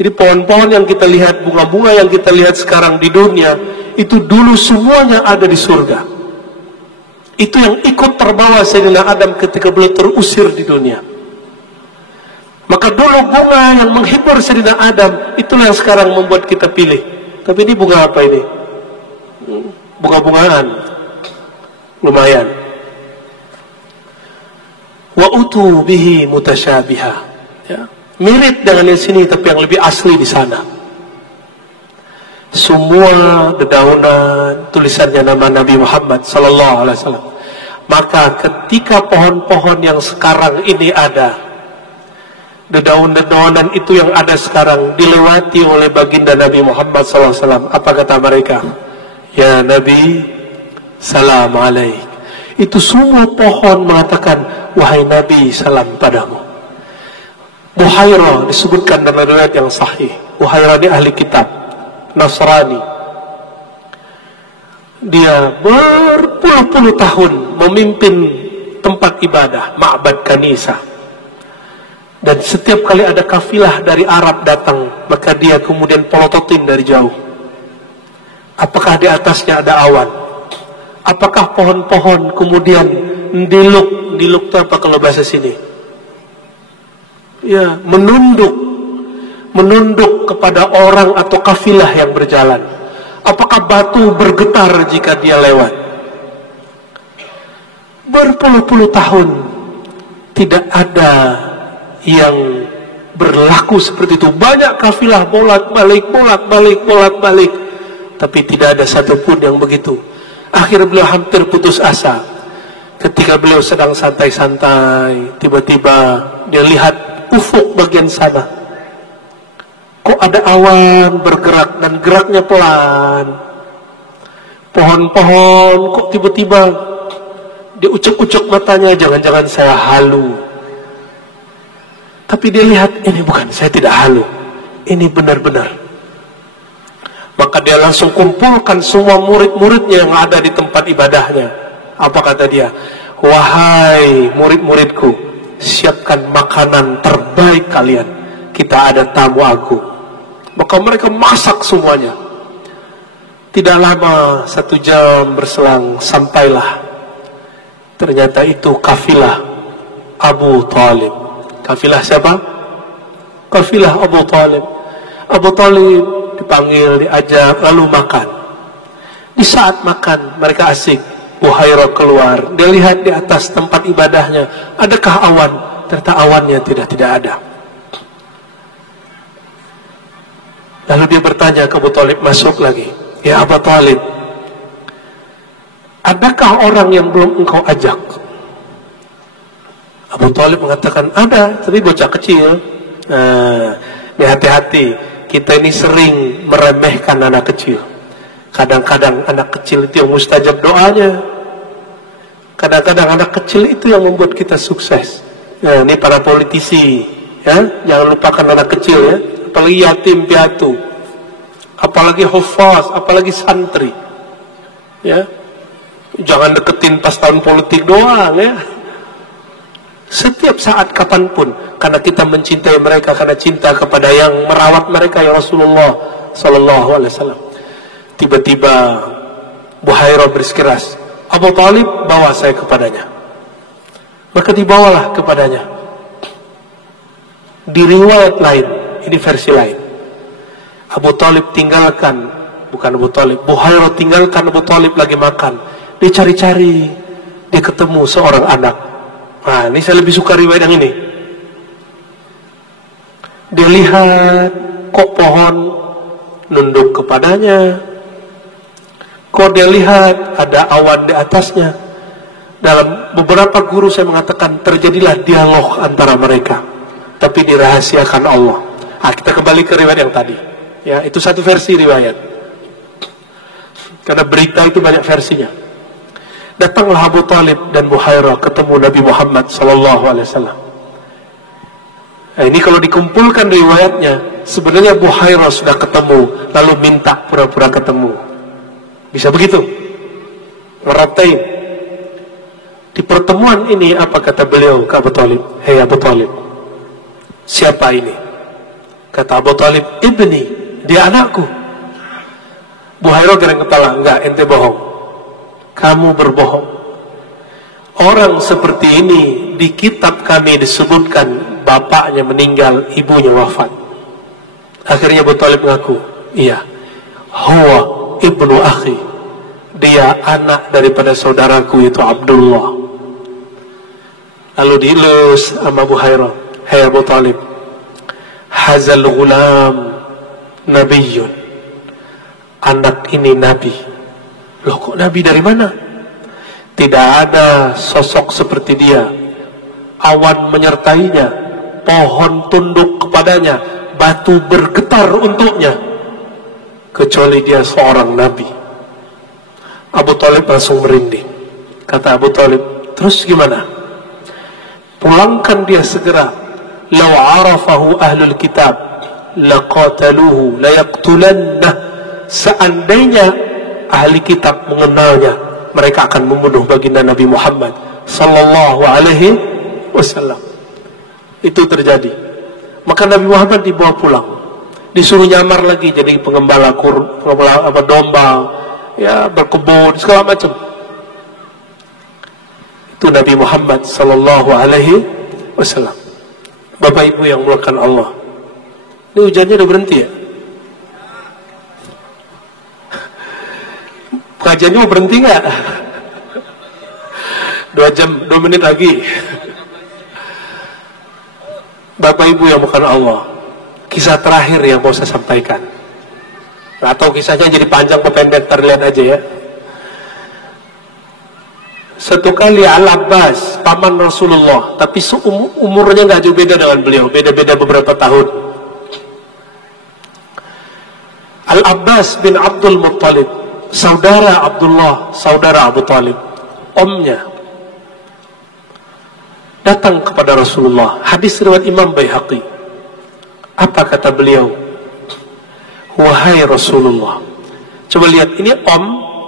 Jadi pohon-pohon yang kita lihat, bunga-bunga yang kita lihat sekarang di dunia, itu dulu semuanya ada di surga. Itu yang ikut terbawa Sayyidina Adam ketika beliau terusir di dunia. Maka dulu bunga yang menghibur Sayyidina Adam, itulah yang sekarang membuat kita pilih. Tapi ini bunga apa ini? Bunga-bungaan. Lumayan. Wa utu bihi mutasyabiha. Ya. Mirip dengan yang sini, tapi yang lebih asli di sana. Semua dedaunan tulisannya nama Nabi Muhammad sallallahu alaihi wasallam. Maka ketika pohon-pohon yang sekarang ini ada, dedaunan itu yang ada sekarang dilewati oleh baginda Nabi Muhammad sallallahu alaihi wasallam, apa kata mereka? Ya Nabi, salam alaik. Itu semua pohon mengatakan, wahai Nabi, salam padamu. Buhairah disebutkan dalam riwayat yang sahih. Buhairah ini ahli kitab Nasrani. Dia berpuluh-puluh tahun memimpin tempat ibadah, ma'bad kanisa. Dan setiap kali ada kafilah dari Arab datang, maka dia kemudian pelototin dari jauh. Apakah di atasnya ada awan? Apakah pohon-pohon kemudian diluk itu apa kalau bahasa sini? Ya, menunduk kepada orang atau kafilah yang berjalan. Apakah batu bergetar jika dia lewat? Berpuluh-puluh tahun tidak ada yang berlaku seperti itu. Banyak kafilah bolak-balik, tapi tidak ada satupun yang begitu. Akhirnya beliau hampir putus asa. Ketika beliau sedang santai-santai, tiba-tiba dia lihat ufuk bagian sana. Kok ada awan bergerak dan geraknya pelan. Pohon-pohon kok tiba-tiba dia ucek-ucek matanya, jangan-jangan saya halu. Tapi dia lihat, ini bukan, saya tidak halu. Ini benar-benar. Maka dia langsung kumpulkan semua murid-muridnya yang ada di tempat ibadahnya. Apa kata dia? Wahai murid-muridku, siapkan makanan terbaik kalian. Kita ada tamu agung. Maka mereka masak semuanya. Tidak lama, 1 jam berselang, sampailah. Ternyata itu kafilah Abu Talib. Kafilah siapa? Kafilah Abu Talib. Abu Talib dipanggil, diajak, lalu makan. Di saat makan, mereka asik. Buhairah keluar. Dia lihat di atas tempat ibadahnya, adakah awan? Ternyata awannya tidak ada. Lalu dia bertanya ke Abu Talib, masuk lagi. Ya Abu Talib, adakah orang yang belum engkau ajak? Abu Talib mengatakan, ada, tapi bocah kecil. Ini hati-hati. Kita ini sering meremehkan anak kecil. Kadang-kadang anak kecil itu yang mustajab doanya. Kadang-kadang anak kecil itu yang membuat kita sukses. Nah, ini para politisi, ya, jangan lupakan anak kecil, ya. Apalagi yatim piatu, apalagi hufaz, apalagi santri, ya. Jangan deketin pas tahun politik doang, ya. Setiap saat, kapanpun, karena kita mencintai mereka, karena cinta kepada yang merawat mereka, ya Rasulullah sallallahu alaihi wasallam. Tiba-tiba Buhairah bersikeras, Abu Talib, bawa saya kepadanya. Maka dibawalah kepadanya. Di riwayat lain, ini versi lain, Abu Talib tinggalkan, bukan Abu Talib, Buhairah tinggalkan Abu Talib lagi makan. Dia cari-cari, dia ketemu seorang anak. Nah, ini saya lebih suka riwayat yang ini. Dia lihat, kok pohon nunduk kepadanya, kok dia lihat ada awan di atasnya. Dalam beberapa guru saya mengatakan terjadilah dialog antara mereka, tapi dirahasiakan Allah. Kita kembali ke riwayat yang tadi. Ya, itu satu versi riwayat. Karena berita itu banyak versinya. Datanglah Abu Talib dan Buhairah ketemu Nabi Muhammad sallallahu alaihi wasallam. Nah, ini kalau dikumpulkan riwayatnya, sebenarnya Buhairah sudah ketemu, lalu minta pura-pura ketemu. Bisa begitu? Meratain. Di pertemuan ini apa kata beliau ke Abu Talib? Hei Abu Talib, siapa ini? Kata Abu Talib, ibni, dia anakku. Buhairah gereng kepala, enggak, ente bohong. Kamu berbohong. Orang seperti ini di kitab kami disebutkan bapaknya meninggal, ibunya wafat. Akhirnya Abu Talib mengaku, iya, huwa ibnu akhi, dia anak daripada saudaraku itu Abdullah. Lalu dielus sama Buhairah, hei Abu Talib, hazal ghulam nabiyyun, anak ini nabi. Loh, kok nabi dari mana? Tidak ada sosok seperti dia. Awan menyertainya, pohon tunduk kepadanya, batu bergetar untuknya, kecuali dia seorang nabi. Abu Talib langsung merinding. Kata Abu Talib, terus gimana? Pulangkan dia segera. Lau arafahu ahlul kitab laqataluhu layaqtulannah. Seandainya ahli kitab mengenalnya, mereka akan membunuh baginda Nabi Muhammad sallallahu alaihi wasallam. Itu terjadi. Maka Nabi Muhammad dibawa pulang, disuruh nyamar lagi jadi pengembala domba, ya, berkebun segala macam. Itu Nabi Muhammad sallallahu alaihi wasallam. Bapak Ibu yang mulakan Allah, ini hujannya udah berhenti ya? Kajiannya mau berhenti nggak? 2 menit lagi. Bapak Ibu yang bukan Allah, kisah terakhir yang mau saya sampaikan, atau kisahnya jadi panjang atau pendek, terlihat aja ya. Satu kali Al-Abbas, paman Rasulullah, tapi umurnya nggak jauh beda dengan beliau, beda-beda beberapa tahun. Al-Abbas bin Abdul Muttalib, saudara Abdullah, saudara Abu Talib, omnya, datang kepada Rasulullah. Hadis riwayat Imam Baihaqi. Apa kata beliau? Wahai Rasulullah. Coba lihat, ini om,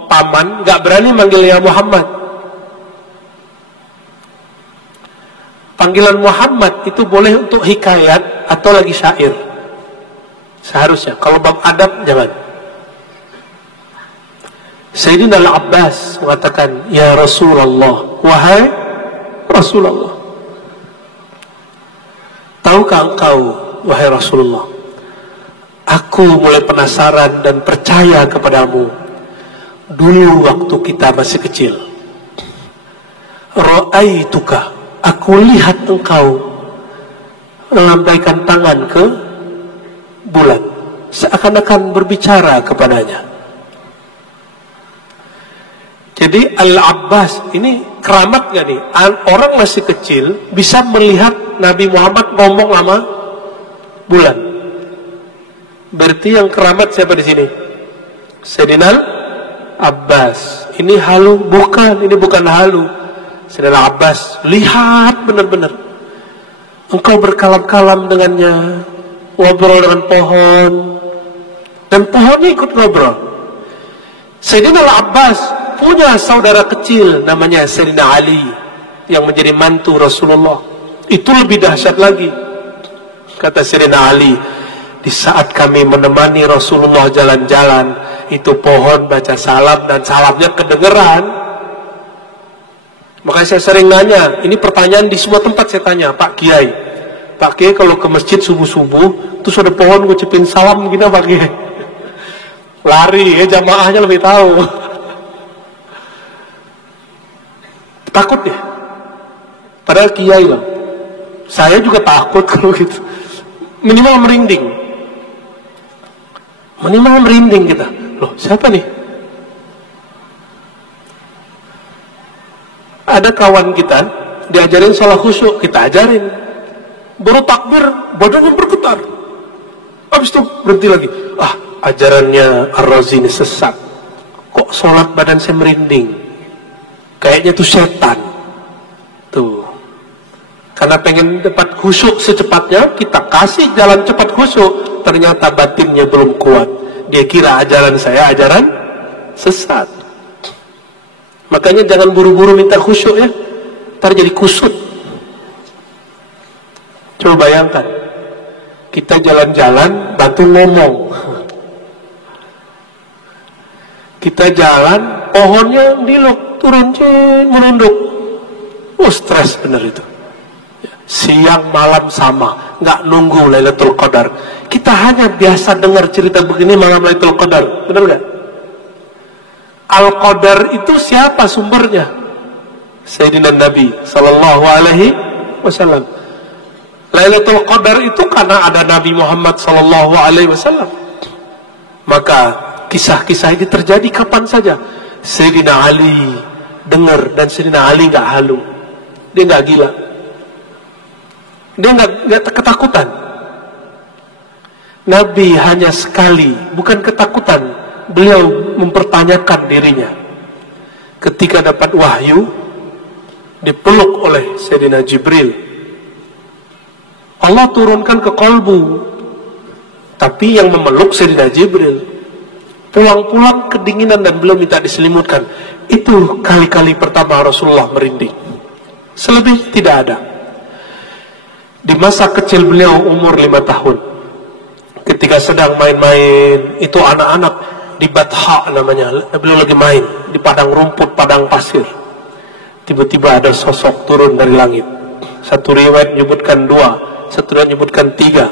paman, gak berani manggil ya Muhammad. Panggilan Muhammad itu boleh untuk hikayat atau lagi syair. Seharusnya, kalau bab adab jangan. Sayyidina Al-Abbas mengatakan, ya Rasulullah, wahai Rasulullah, tahukah engkau, wahai Rasulullah, aku mulai penasaran dan percaya kepadamu dulu waktu kita masih kecil. Ra'aituka, aku lihat engkau melambaikan tangan ke bulan, seakan-akan berbicara kepadanya. Jadi Al-Abbas ini keramat gak nih? Orang masih kecil bisa melihat Nabi Muhammad ngomong sama bulan. Berarti yang keramat siapa di sini? Sayyidina Abbas. Ini halu? Bukan, ini bukan halu. Sayyidina Abbas, lihat benar-benar. Engkau berkalam-kalam dengannya, ngobrol dengan pohon, dan pohonnya ikut ngobrol. Sayyidina Abbas punya saudara kecil namanya Sayyidina Ali yang menjadi mantu Rasulullah. Itu lebih dahsyat lagi. Kata Sayyidina Ali, Di saat kami menemani Rasulullah jalan-jalan, itu pohon baca salam dan salamnya kedengeran. Makanya saya sering nanya, ini pertanyaan di semua tempat saya tanya, Pak Kiai kalau ke masjid subuh-subuh, terus ada pohon ngucapin salam gini Pak Kiai? Lari ya, jamaahnya lebih tahu. Takut ya? Padahal Kiai loh. Saya juga takut kalau gitu. Minimal merinding kita. Loh, siapa nih? Ada kawan kita diajarin sholat khusyuk, kita ajarin. Baru takbir, badannya bergetar. Habis itu berhenti lagi. Ajarannya Ar-Razi ini sesat. Kok sholat badan saya merinding? Kayaknya itu setan. Tuh. Karena pengen dapat khusyuk secepatnya, kita kasih jalan cepat khusyuk. Ternyata batinnya belum kuat. Dia kira ajaran saya ajaran sesat. Makanya jangan buru-buru minta khusyuk ya. Ntar jadi kusut. Coba bayangkan. Kita jalan-jalan, batu ngomong. Kita jalan, pohonnya diluk, turun, menunduk. Stres bener itu. Siang malam sama, nggak nunggu Lailatul Qadar. Kita hanya biasa dengar cerita begini malam Lailatul Qadar, benar nggak? Al-Qadar itu siapa sumbernya? Sayyidina Nabi Sallallahu Alaihi Wasallam. Lailatul Qadar itu karena ada Nabi Muhammad Sallallahu Alaihi Wasallam. Maka kisah-kisah ini terjadi kapan saja. Sayyidina Ali dengar dan Sayyidina Ali nggak halu, dia nggak gila. Dia nggak ketakutan. Nabi hanya sekali, bukan ketakutan, beliau mempertanyakan dirinya. Ketika dapat wahyu, dipeluk oleh Sayyidina Jibril. Allah turunkan ke kolbu, tapi yang memeluk Sayyidina Jibril. Pulang-pulang kedinginan dan belum minta diselimutkan. Itu kali-kali pertama Rasulullah merinding. Selebih tidak ada. Di masa kecil beliau umur 5 tahun, ketika sedang main-main, itu anak-anak di Batha namanya, beliau lagi main di padang rumput, padang pasir. Tiba-tiba ada sosok turun dari langit. Satu riwayat menyebutkan 2, satu riwayat menyebutkan 3,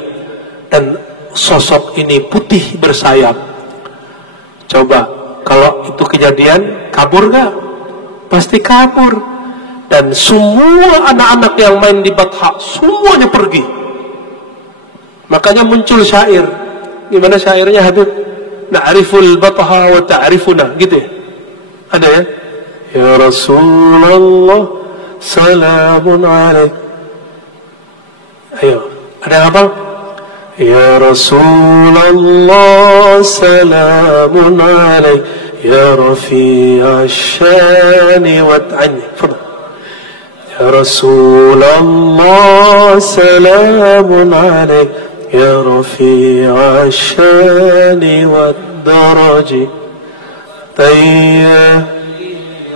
dan sosok ini putih bersayap. Coba kalau itu kejadian, kabur gak? Pasti kabur. Dan semua anak-anak yang main di Batha, semuanya pergi. Makanya muncul syair. Gimana syairnya Habib? Na'riful Batha wa ta'rifuna, gitu ya? Ada ya? Ya Rasulullah, salamun alaik. Ayo, ada yang apa? Ya Rasulullah, salamun alaik. Ya Rafi'a syani wa ta'ani. Fadal. Ya Rasulullah, salamun alaik. Ya Rafi'a syani wa daraji. Tayyah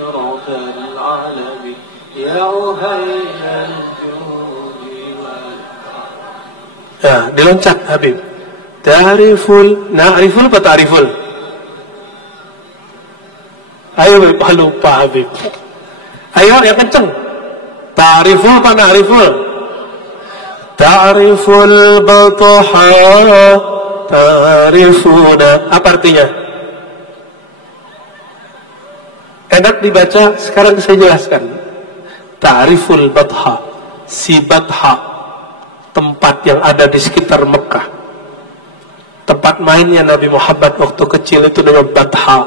Rabbal alamin. Ya Uhayyal judi wal. Ya, diloncat Habib. Ta'riful, na'riful apa ta'riful? Ayo lupa Habib. Ayo yang kenceng. Ta'riful apa na'riful? Ta'riful Batha, ta'rifuna. Apa artinya? Enak dibaca, sekarang saya jelaskan. Ta'riful Batha, si Batha, tempat yang ada di sekitar Mekah. Tempat mainnya Nabi Muhammad waktu kecil itu namanya Batha.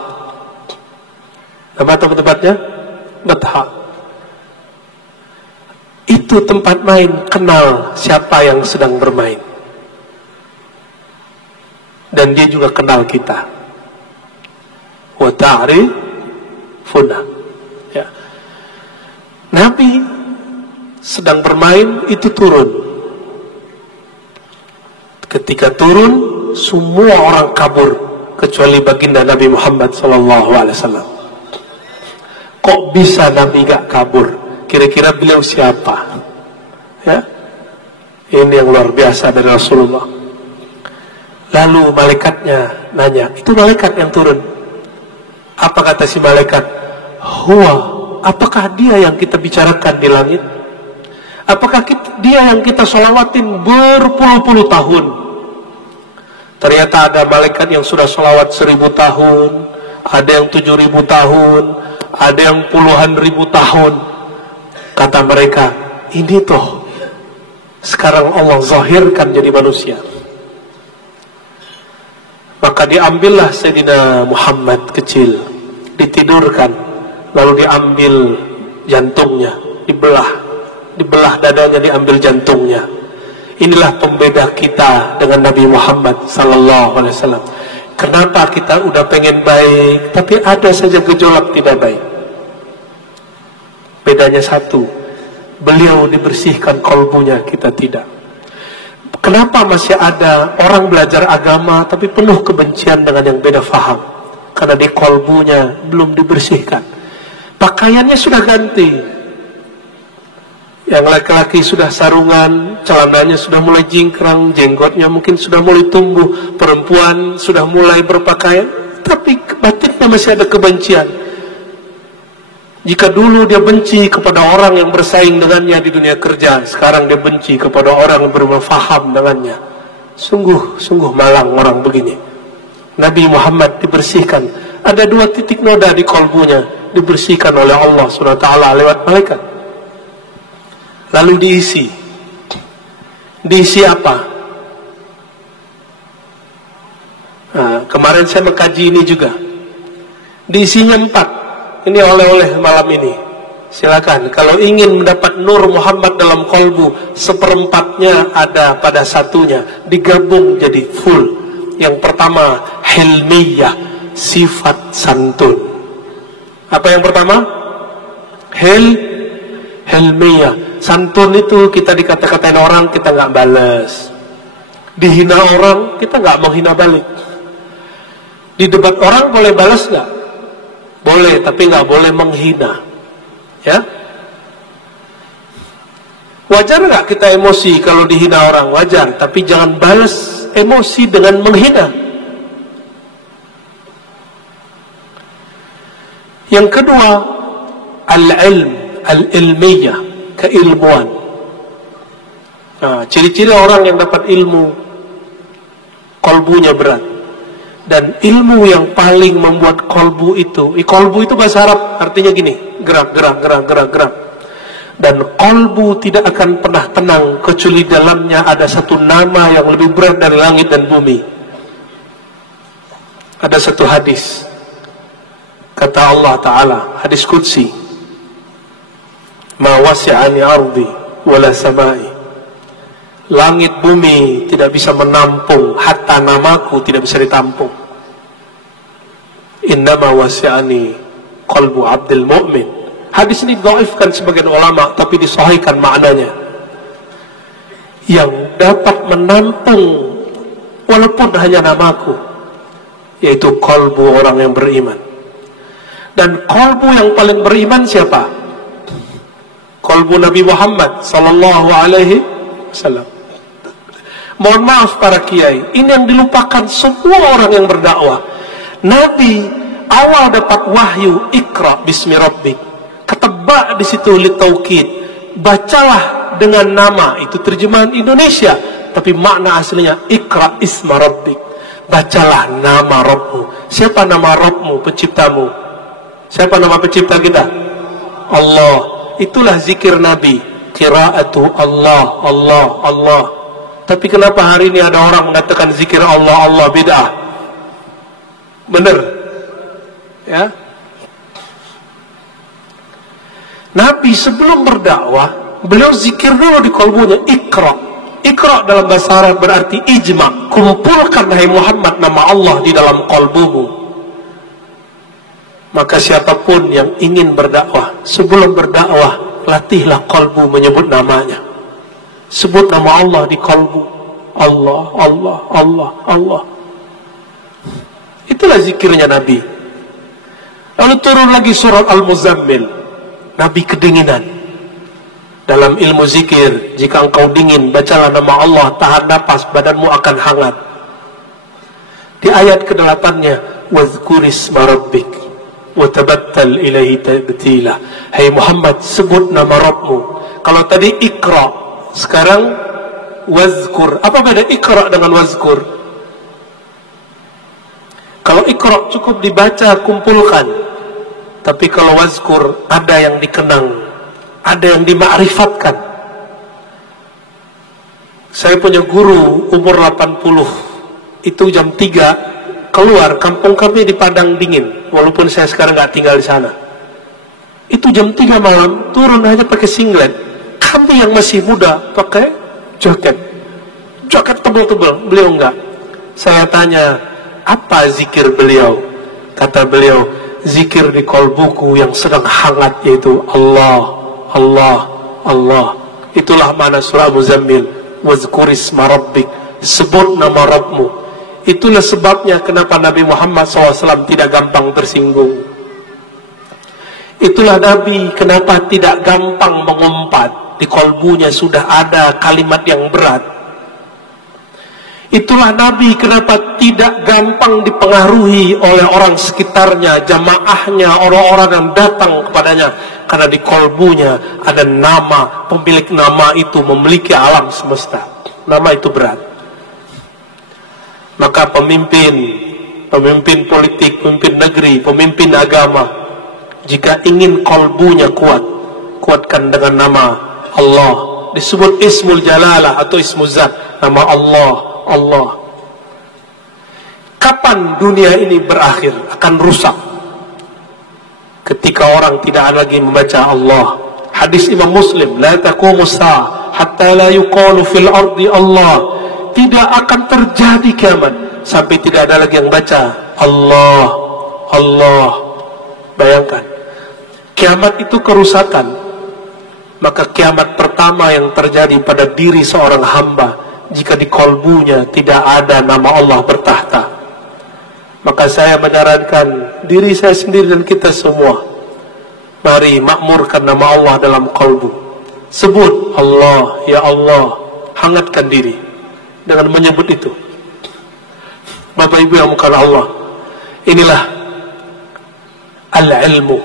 Nama tempatnya? Batha. Itu tempat main, kenal siapa yang sedang bermain. Dan dia juga kenal kita. Wa ta'rifuna. Ya. Nabi sedang bermain, itu turun. Ketika turun, semua orang kabur kecuali baginda Nabi Muhammad SAW. Kok bisa Nabi gak kabur? Kira-kira beliau siapa? Ya, ini yang luar biasa dari Rasulullah. Lalu malaikatnya nanya, itu malaikat yang turun. Apa kata si malaikat? Huwa, apakah dia yang kita bicarakan di langit? Apakah dia yang kita sholawatin berpuluh-puluh tahun? Ternyata ada malaikat yang sudah sholawat 1000 tahun, ada yang 7000 tahun, ada yang puluhan ribu tahun. Kata mereka, ini toh sekarang Allah zahirkan jadi manusia. Maka diambillah Sayyidina Muhammad kecil, ditidurkan, lalu diambil jantungnya, dibelah dadanya, diambil jantungnya. Inilah pembeda kita dengan Nabi Muhammad sallallahu alaihi wasallam. Kenapa kita udah pengen baik, tapi ada saja gejolak tidak baik? Bedanya satu, beliau dibersihkan kolbunya, kita tidak. Kenapa masih ada orang belajar agama tapi penuh kebencian dengan yang beda faham? Karena di kolbunya belum dibersihkan. Pakaiannya sudah ganti. Yang laki-laki sudah sarungan, celananya sudah mulai jingkrang, jenggotnya mungkin sudah mulai tumbuh, perempuan sudah mulai berpakaian, tapi batinnya masih ada kebencian. Jika dulu dia benci kepada orang yang bersaing dengannya di dunia kerja, sekarang dia benci kepada orang yang berfaham dengannya. Sungguh malang orang begini. Nabi Muhammad dibersihkan. Ada 2 titik noda di kolbunya, dibersihkan oleh Allah SWT lewat malaikat. Lalu diisi apa? Nah, kemarin saya mengkaji ini juga. Diisinya 4. Ini oleh-oleh malam ini. Silakan. Kalau ingin mendapat nur Muhammad dalam kolbu, 1/4-nya ada pada satunya, digabung jadi full. Yang pertama, hilmiyah, sifat santun. Apa yang pertama? Hilmiyah. Santun itu kita dikata-katain orang, kita nggak balas. Dihina orang, kita nggak menghina balik. Di debat orang boleh balas nggak? Boleh, tapi nggak boleh menghina. Ya, wajar nggak kita emosi kalau dihina orang? Wajar, tapi jangan balas emosi dengan menghina. Yang kedua, al-ilmiyah, keilmuan. Nah, ciri-ciri orang yang dapat ilmu, kolbunya berat. Dan ilmu yang paling membuat kolbu itu bahasa Arab artinya gini, gerak. Dan kolbu tidak akan pernah tenang kecuali dalamnya ada satu nama yang lebih berat dari langit dan bumi. Ada satu hadis, kata Allah Ta'ala, hadis qudsi, ma wasi'ani ardi wala samai. Langit bumi tidak bisa menampung, hatta namaku tidak bisa ditampung. Innama wasi'ani qalbu abdil mu'min. Hadis ini dhaifkan sebagian ulama, tapi disahihkan maknanya. Yang dapat menampung walaupun hanya namaku, yaitu qalbu orang yang beriman. Dan qalbu yang paling beriman siapa? Qalbu Nabi Muhammad sallallahu alaihi wasallam. Mohon maaf para kiai, ini yang dilupakan semua orang yang berdakwah. Nabi awal dapat wahyu, Iqra bismi rabbik. Ketebak di situ litaukid. Bacalah dengan nama, itu terjemahan Indonesia, tapi makna aslinya Iqra isma rabbik. Bacalah nama Rabbmu. Siapa nama Rabbmu, penciptamu? Siapa nama pencipta kita? Allah. Itulah zikir Nabi. Qiraatu Allah, Allah, Allah. Tapi kenapa hari ini ada orang mengatakan zikir Allah, Allah bid'ah? Benar? Ya. Nabi sebelum berdakwah, beliau zikir dulu di kolbunya, Iqra. Iqra dalam bahasa Arab berarti ijma. Kumpulkan hai Muhammad nama Allah di dalam kolbumu. Maka siapapun yang ingin berdakwah, sebelum berdakwah, latihlah kolbu menyebut namanya. Sebut nama Allah di kolbu. Allah, Allah, Allah, Allah. Itulah zikirnya Nabi. Lalu turun lagi surat Al-Muzammil. Nabi kedinginan. Dalam ilmu zikir, jika engkau dingin, bacalah nama Allah, tahan napas, badanmu akan hangat. Di ayat ke-8-nya, wazkurisma rabbik wa tabattal ilaihi tabtila. Hai Muhammad, sebut nama Rabbmu. Kalau tadi ikra, sekarang wazkur. Apa beda ikra dengan wazkur? Kalau ikra cukup dibaca, kumpulkan. Tapi kalau wazkur, ada yang dikenang, ada yang dima'rifatkan. Saya punya guru umur 80. Itu jam 3 keluar, kampung kami di Padang dingin, walaupun saya sekarang nggak tinggal di sana. Itu jam 3 malam turun hanya pakai singlet. Kami yang masih muda pakai jaket tebal-tebal, beliau enggak. Saya tanya, apa zikir beliau? Kata beliau, zikir di kolbuku yang sedang hangat, yaitu Allah, Allah, Allah. Itulah mana surah Muzammil, wazkurisma rabbik, sebut nama Rabbmu. Itulah sebabnya kenapa Nabi Muhammad SAW tidak gampang tersinggung. Itulah Nabi kenapa tidak gampang mengumpat. Di kolbunya sudah ada kalimat yang berat. Itulah Nabi kenapa tidak gampang dipengaruhi oleh orang sekitarnya, jamaahnya, orang-orang yang datang kepadanya. Karena di kolbunya ada nama, pemilik nama itu memiliki alam semesta. Nama itu berat. Maka pemimpin politik, pemimpin negeri, pemimpin agama, jika ingin kolbunya kuat, kuatkan dengan nama Allah. Disebut Ismul Jalalah atau Ismul Zat, nama Allah, Allah. Kapan dunia ini berakhir, akan rusak? Ketika orang tidak lagi membaca Allah. Hadis Imam Muslim, la taqumus sa'ah hatta la yuqalu fil ardi Allah. Tidak akan terjadi kiamat sampai tidak ada lagi yang baca Allah, Allah. Bayangkan, kiamat itu kerusakan. Maka kiamat pertama yang terjadi pada diri seorang hamba, jika di kolbunya tidak ada nama Allah bertahta. Maka saya menyarankan diri saya sendiri dan kita semua, mari makmurkan nama Allah dalam kolbu. Sebut Allah, ya Allah. Hangatkan diri dengan menyebut itu. Bapak Ibu yang muliakan Allah, inilah al-ilmu,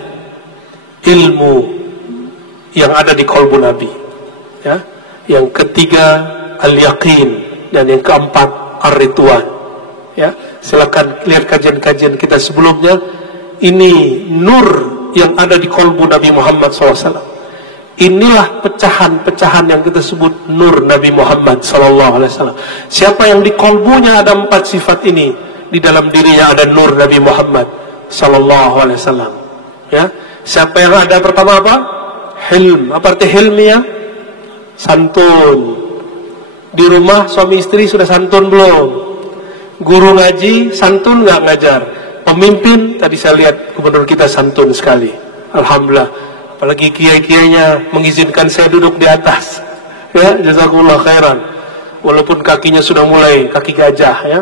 ilmu yang ada di kolbu Nabi. Ya. Yang ketiga al-yaqin, dan yang keempat ar-ridwan. Ya, silakan lihat kajian-kajian kita sebelumnya. Ini nur yang ada di kolbu Nabi Muhammad SAW. Inilah pecahan-pecahan yang kita sebut nur Nabi Muhammad SAW. Siapa yang di kolbunya ada 4 sifat ini, di dalam dirinya ada nur Nabi Muhammad SAW. Ya, siapa yang ada pertama apa? Hilm. Apa arti hilmiah? Santun. Di rumah suami istri sudah santun belum? Guru ngaji santun nggak ngajar? Pemimpin, tadi saya lihat gubernur kita santun sekali, alhamdulillah. Apalagi kiai-kiainya mengizinkan saya duduk di atas. Ya, jazakumullah khairan. Walaupun kakinya sudah mulai kaki gajah, ya.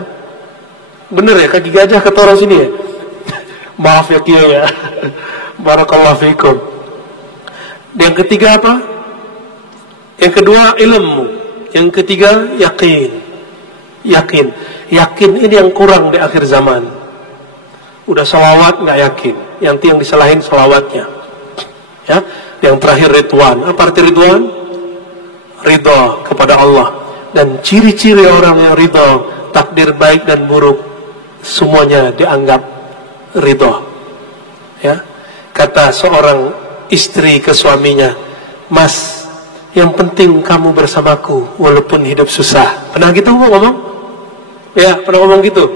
Bener ya, kaki gajah kata orang sini ya. Maaf ya kiai ya. Barakallahu fiikum. Yang ketiga apa? Yang kedua ilmu. Yang ketiga yakin. Yakin. Yakin ini yang kurang di akhir zaman. Udah salawat nggak yakin. Yang disalahin salawatnya. Ya, yang terakhir ridwan. Apa arti ridwan? Ridha kepada Allah. Dan ciri-ciri orang yang ridha, takdir baik dan buruk semuanya dianggap ridha. Ya, kata seorang istri ke suaminya, "Mas, yang penting kamu bersamaku walaupun hidup susah." Pernah gitu ngomong? Ya, pernah ngomong gitu.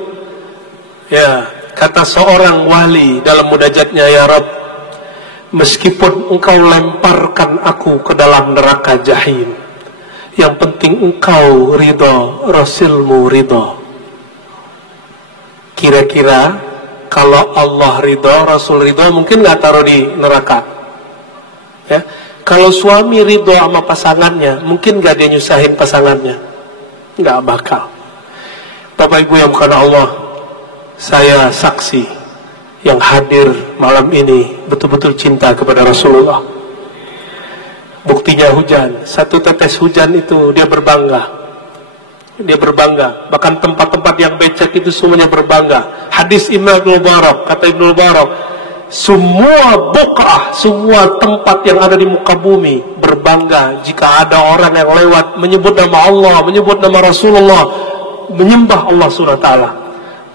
Ya, kata seorang wali dalam munajatnya, "Ya Rabb, meskipun engkau lemparkan aku ke dalam neraka jahim, yang penting engkau ridha, Rasulmu ridha." Kira-kira kalau Allah ridha, Rasul ridha, mungkin gak taruh di neraka? Ya, kalau suami ridha sama pasangannya, mungkin gak dia nyusahin pasangannya? Gak bakal. Bapak Ibu yang bukan Allah, saya saksi yang hadir malam ini betul-betul cinta kepada Rasulullah. Buktinya hujan, 1 tetes hujan itu dia berbangga. Dia berbangga. Bahkan tempat-tempat yang becek itu semuanya berbangga. Hadis Imam Ibnu Mubarak, kata Ibnu Mubarak, semua buq'ah, semua tempat yang ada di muka bumi berbangga jika ada orang yang lewat menyebut nama Allah, menyebut nama Rasulullah, menyembah Allah SWT.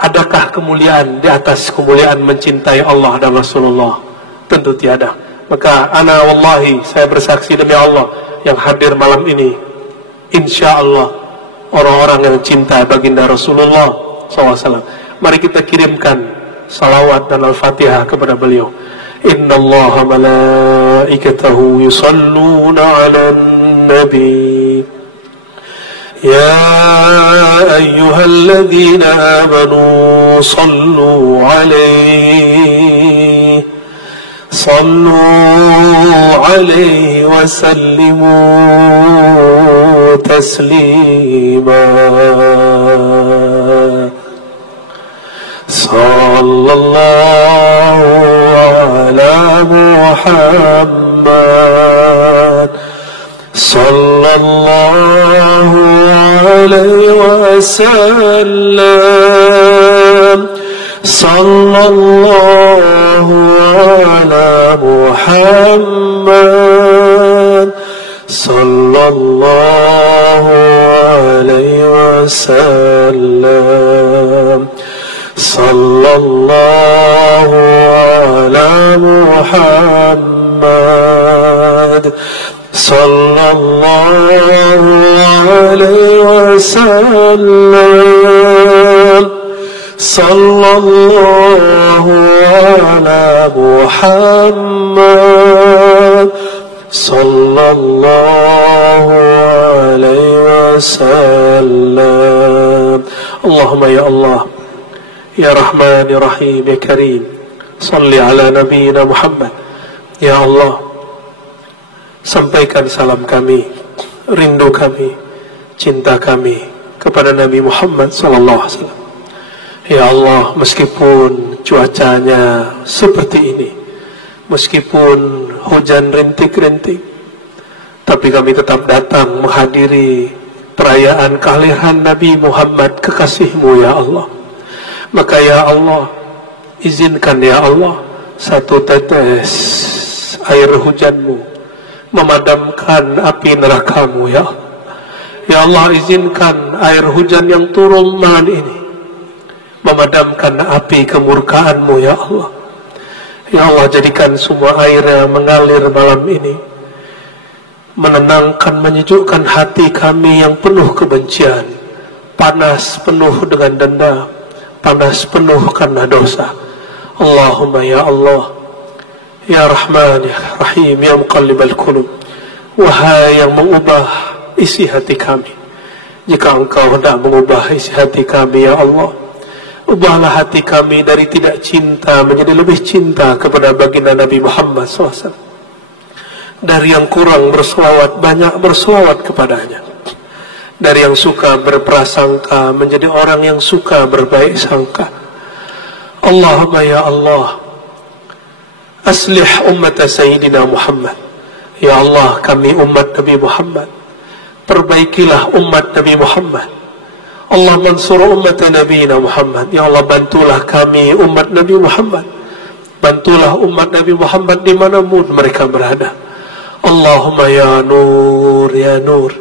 Adakah kemuliaan di atas kemuliaan mencintai Allah dan Rasulullah? Tentu tiada. Maka ana wallahi, saya bersaksi demi Allah yang hadir malam ini, insya Allah orang-orang yang cinta baginda Rasulullah SAW. Mari kita kirimkan salawat dan al-fatihah kepada beliau. Inna Allah malaikatahu yusalluna ala nabi ya ayyuhalladzina amanu sallu alaihi wa sallimu taslima. Sallallahu ala Muhammad sallallahu alaihi wasallam. Sallallahu ala Muhammad sallallahu alaihi wasallam. Sallallahu ala Muhammad sallallahu alaihi wasallam. Sallallahu ala Muhammad sallallahu alaihi wasallam. Allahumma ya Allah, ya Rahman, ya Rahim, ya Karim, salli ala nabiyina Muhammad. Ya Allah, sampaikan salam kami, rindu kami, cinta kami kepada Nabi Muhammad sallallahu alaihi wasallam. Ya Allah, meskipun cuacanya seperti ini, meskipun hujan rintik-rintik, tapi kami tetap datang menghadiri perayaan kelahiran Nabi Muhammad kekasih-Mu ya Allah. Maka ya Allah, izinkan ya Allah satu tetes air hujan-Mu memadamkan api neraka-Mu ya Allah. Ya Allah, izinkan air hujan yang turun malam ini memadamkan api kemurkaan-Mu ya Allah. Ya Allah, jadikan semua air yang mengalir malam ini menenangkan, menyejukkan hati kami yang penuh kebencian, panas penuh dengan dendam, panas penuh karena dosa. Allahumma ya Allah, ya Rahman, ya Rahim, ya Muqallibal Qulub, wahai yang mengubah isi hati kami, jika Engkau hendak mengubah isi hati kami ya Allah, ubahlah hati kami dari tidak cinta menjadi lebih cinta kepada baginda Nabi Muhammad SAW. Dari yang kurang berselawat, banyak berselawat kepadanya. Dari yang suka berprasangka menjadi orang yang suka berbaik sangka. Allahumma ya Allah, aslih ummata Sayyidina Muhammad. Ya Allah, kami umat Nabi Muhammad, perbaikilah umat Nabi Muhammad. Allah mansur umat Nabi Muhammad. Ya Allah, bantulah kami umat Nabi Muhammad, bantulah umat Nabi Muhammad dimanapun mereka berada. Allahumma ya Nur, ya Nur.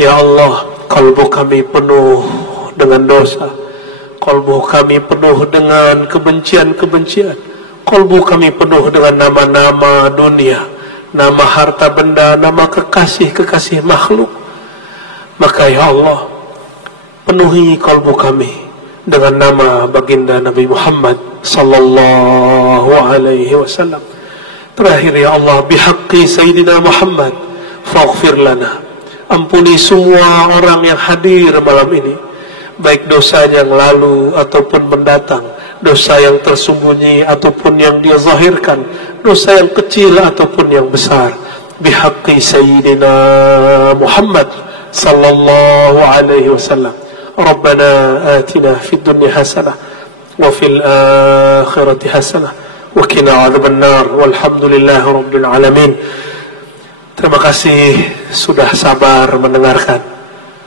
Ya Allah, kalbu kami penuh dengan dosa, kalbu kami penuh dengan kebencian-kebencian, kalbu kami penuh dengan nama-nama dunia, nama harta benda, nama kekasih-kekasih makhluk. Maka ya Allah, penuhi kalbu kami dengan nama baginda Nabi Muhammad sallallahu alaihi wasallam. Terakhir ya Allah, bihaqqi Sayyidina Muhammad faghfir lana, ampuni semua orang yang hadir malam ini, baik dosa yang lalu ataupun mendatang, dosa yang tersembunyi ataupun yang dia zahirkan, dosa yang kecil ataupun yang besar. Bihaqqi Sayyidina Muhammad sallallahu alaihi wasallam. Rabbana atina fid dunya hasanah wa fil akhirati hasanah wa qina adzabannar walhamdulillahi rabbil alamin. Terima kasih sudah sabar mendengarkan.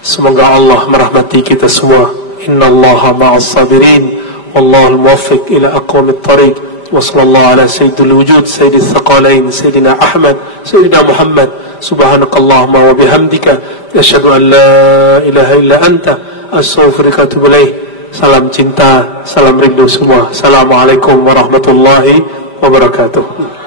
Semoga Allah merahmati kita semua. Innallaha ma'as sabirin, wallahul muwaffiq ila aqwamit thariq. Wa sallallahu ala sayyidil wujud, sayyidil thaqalain, sayyidina Ahmad, sayyidina Muhammad. Subhanakallahumma wa bihamdika, asyhadu an la ilaha illa anta, astaghfiruka wa atubu ilaik. Salam cinta, salam rindu semua. Assalamualaikum warahmatullahi wabarakatuh.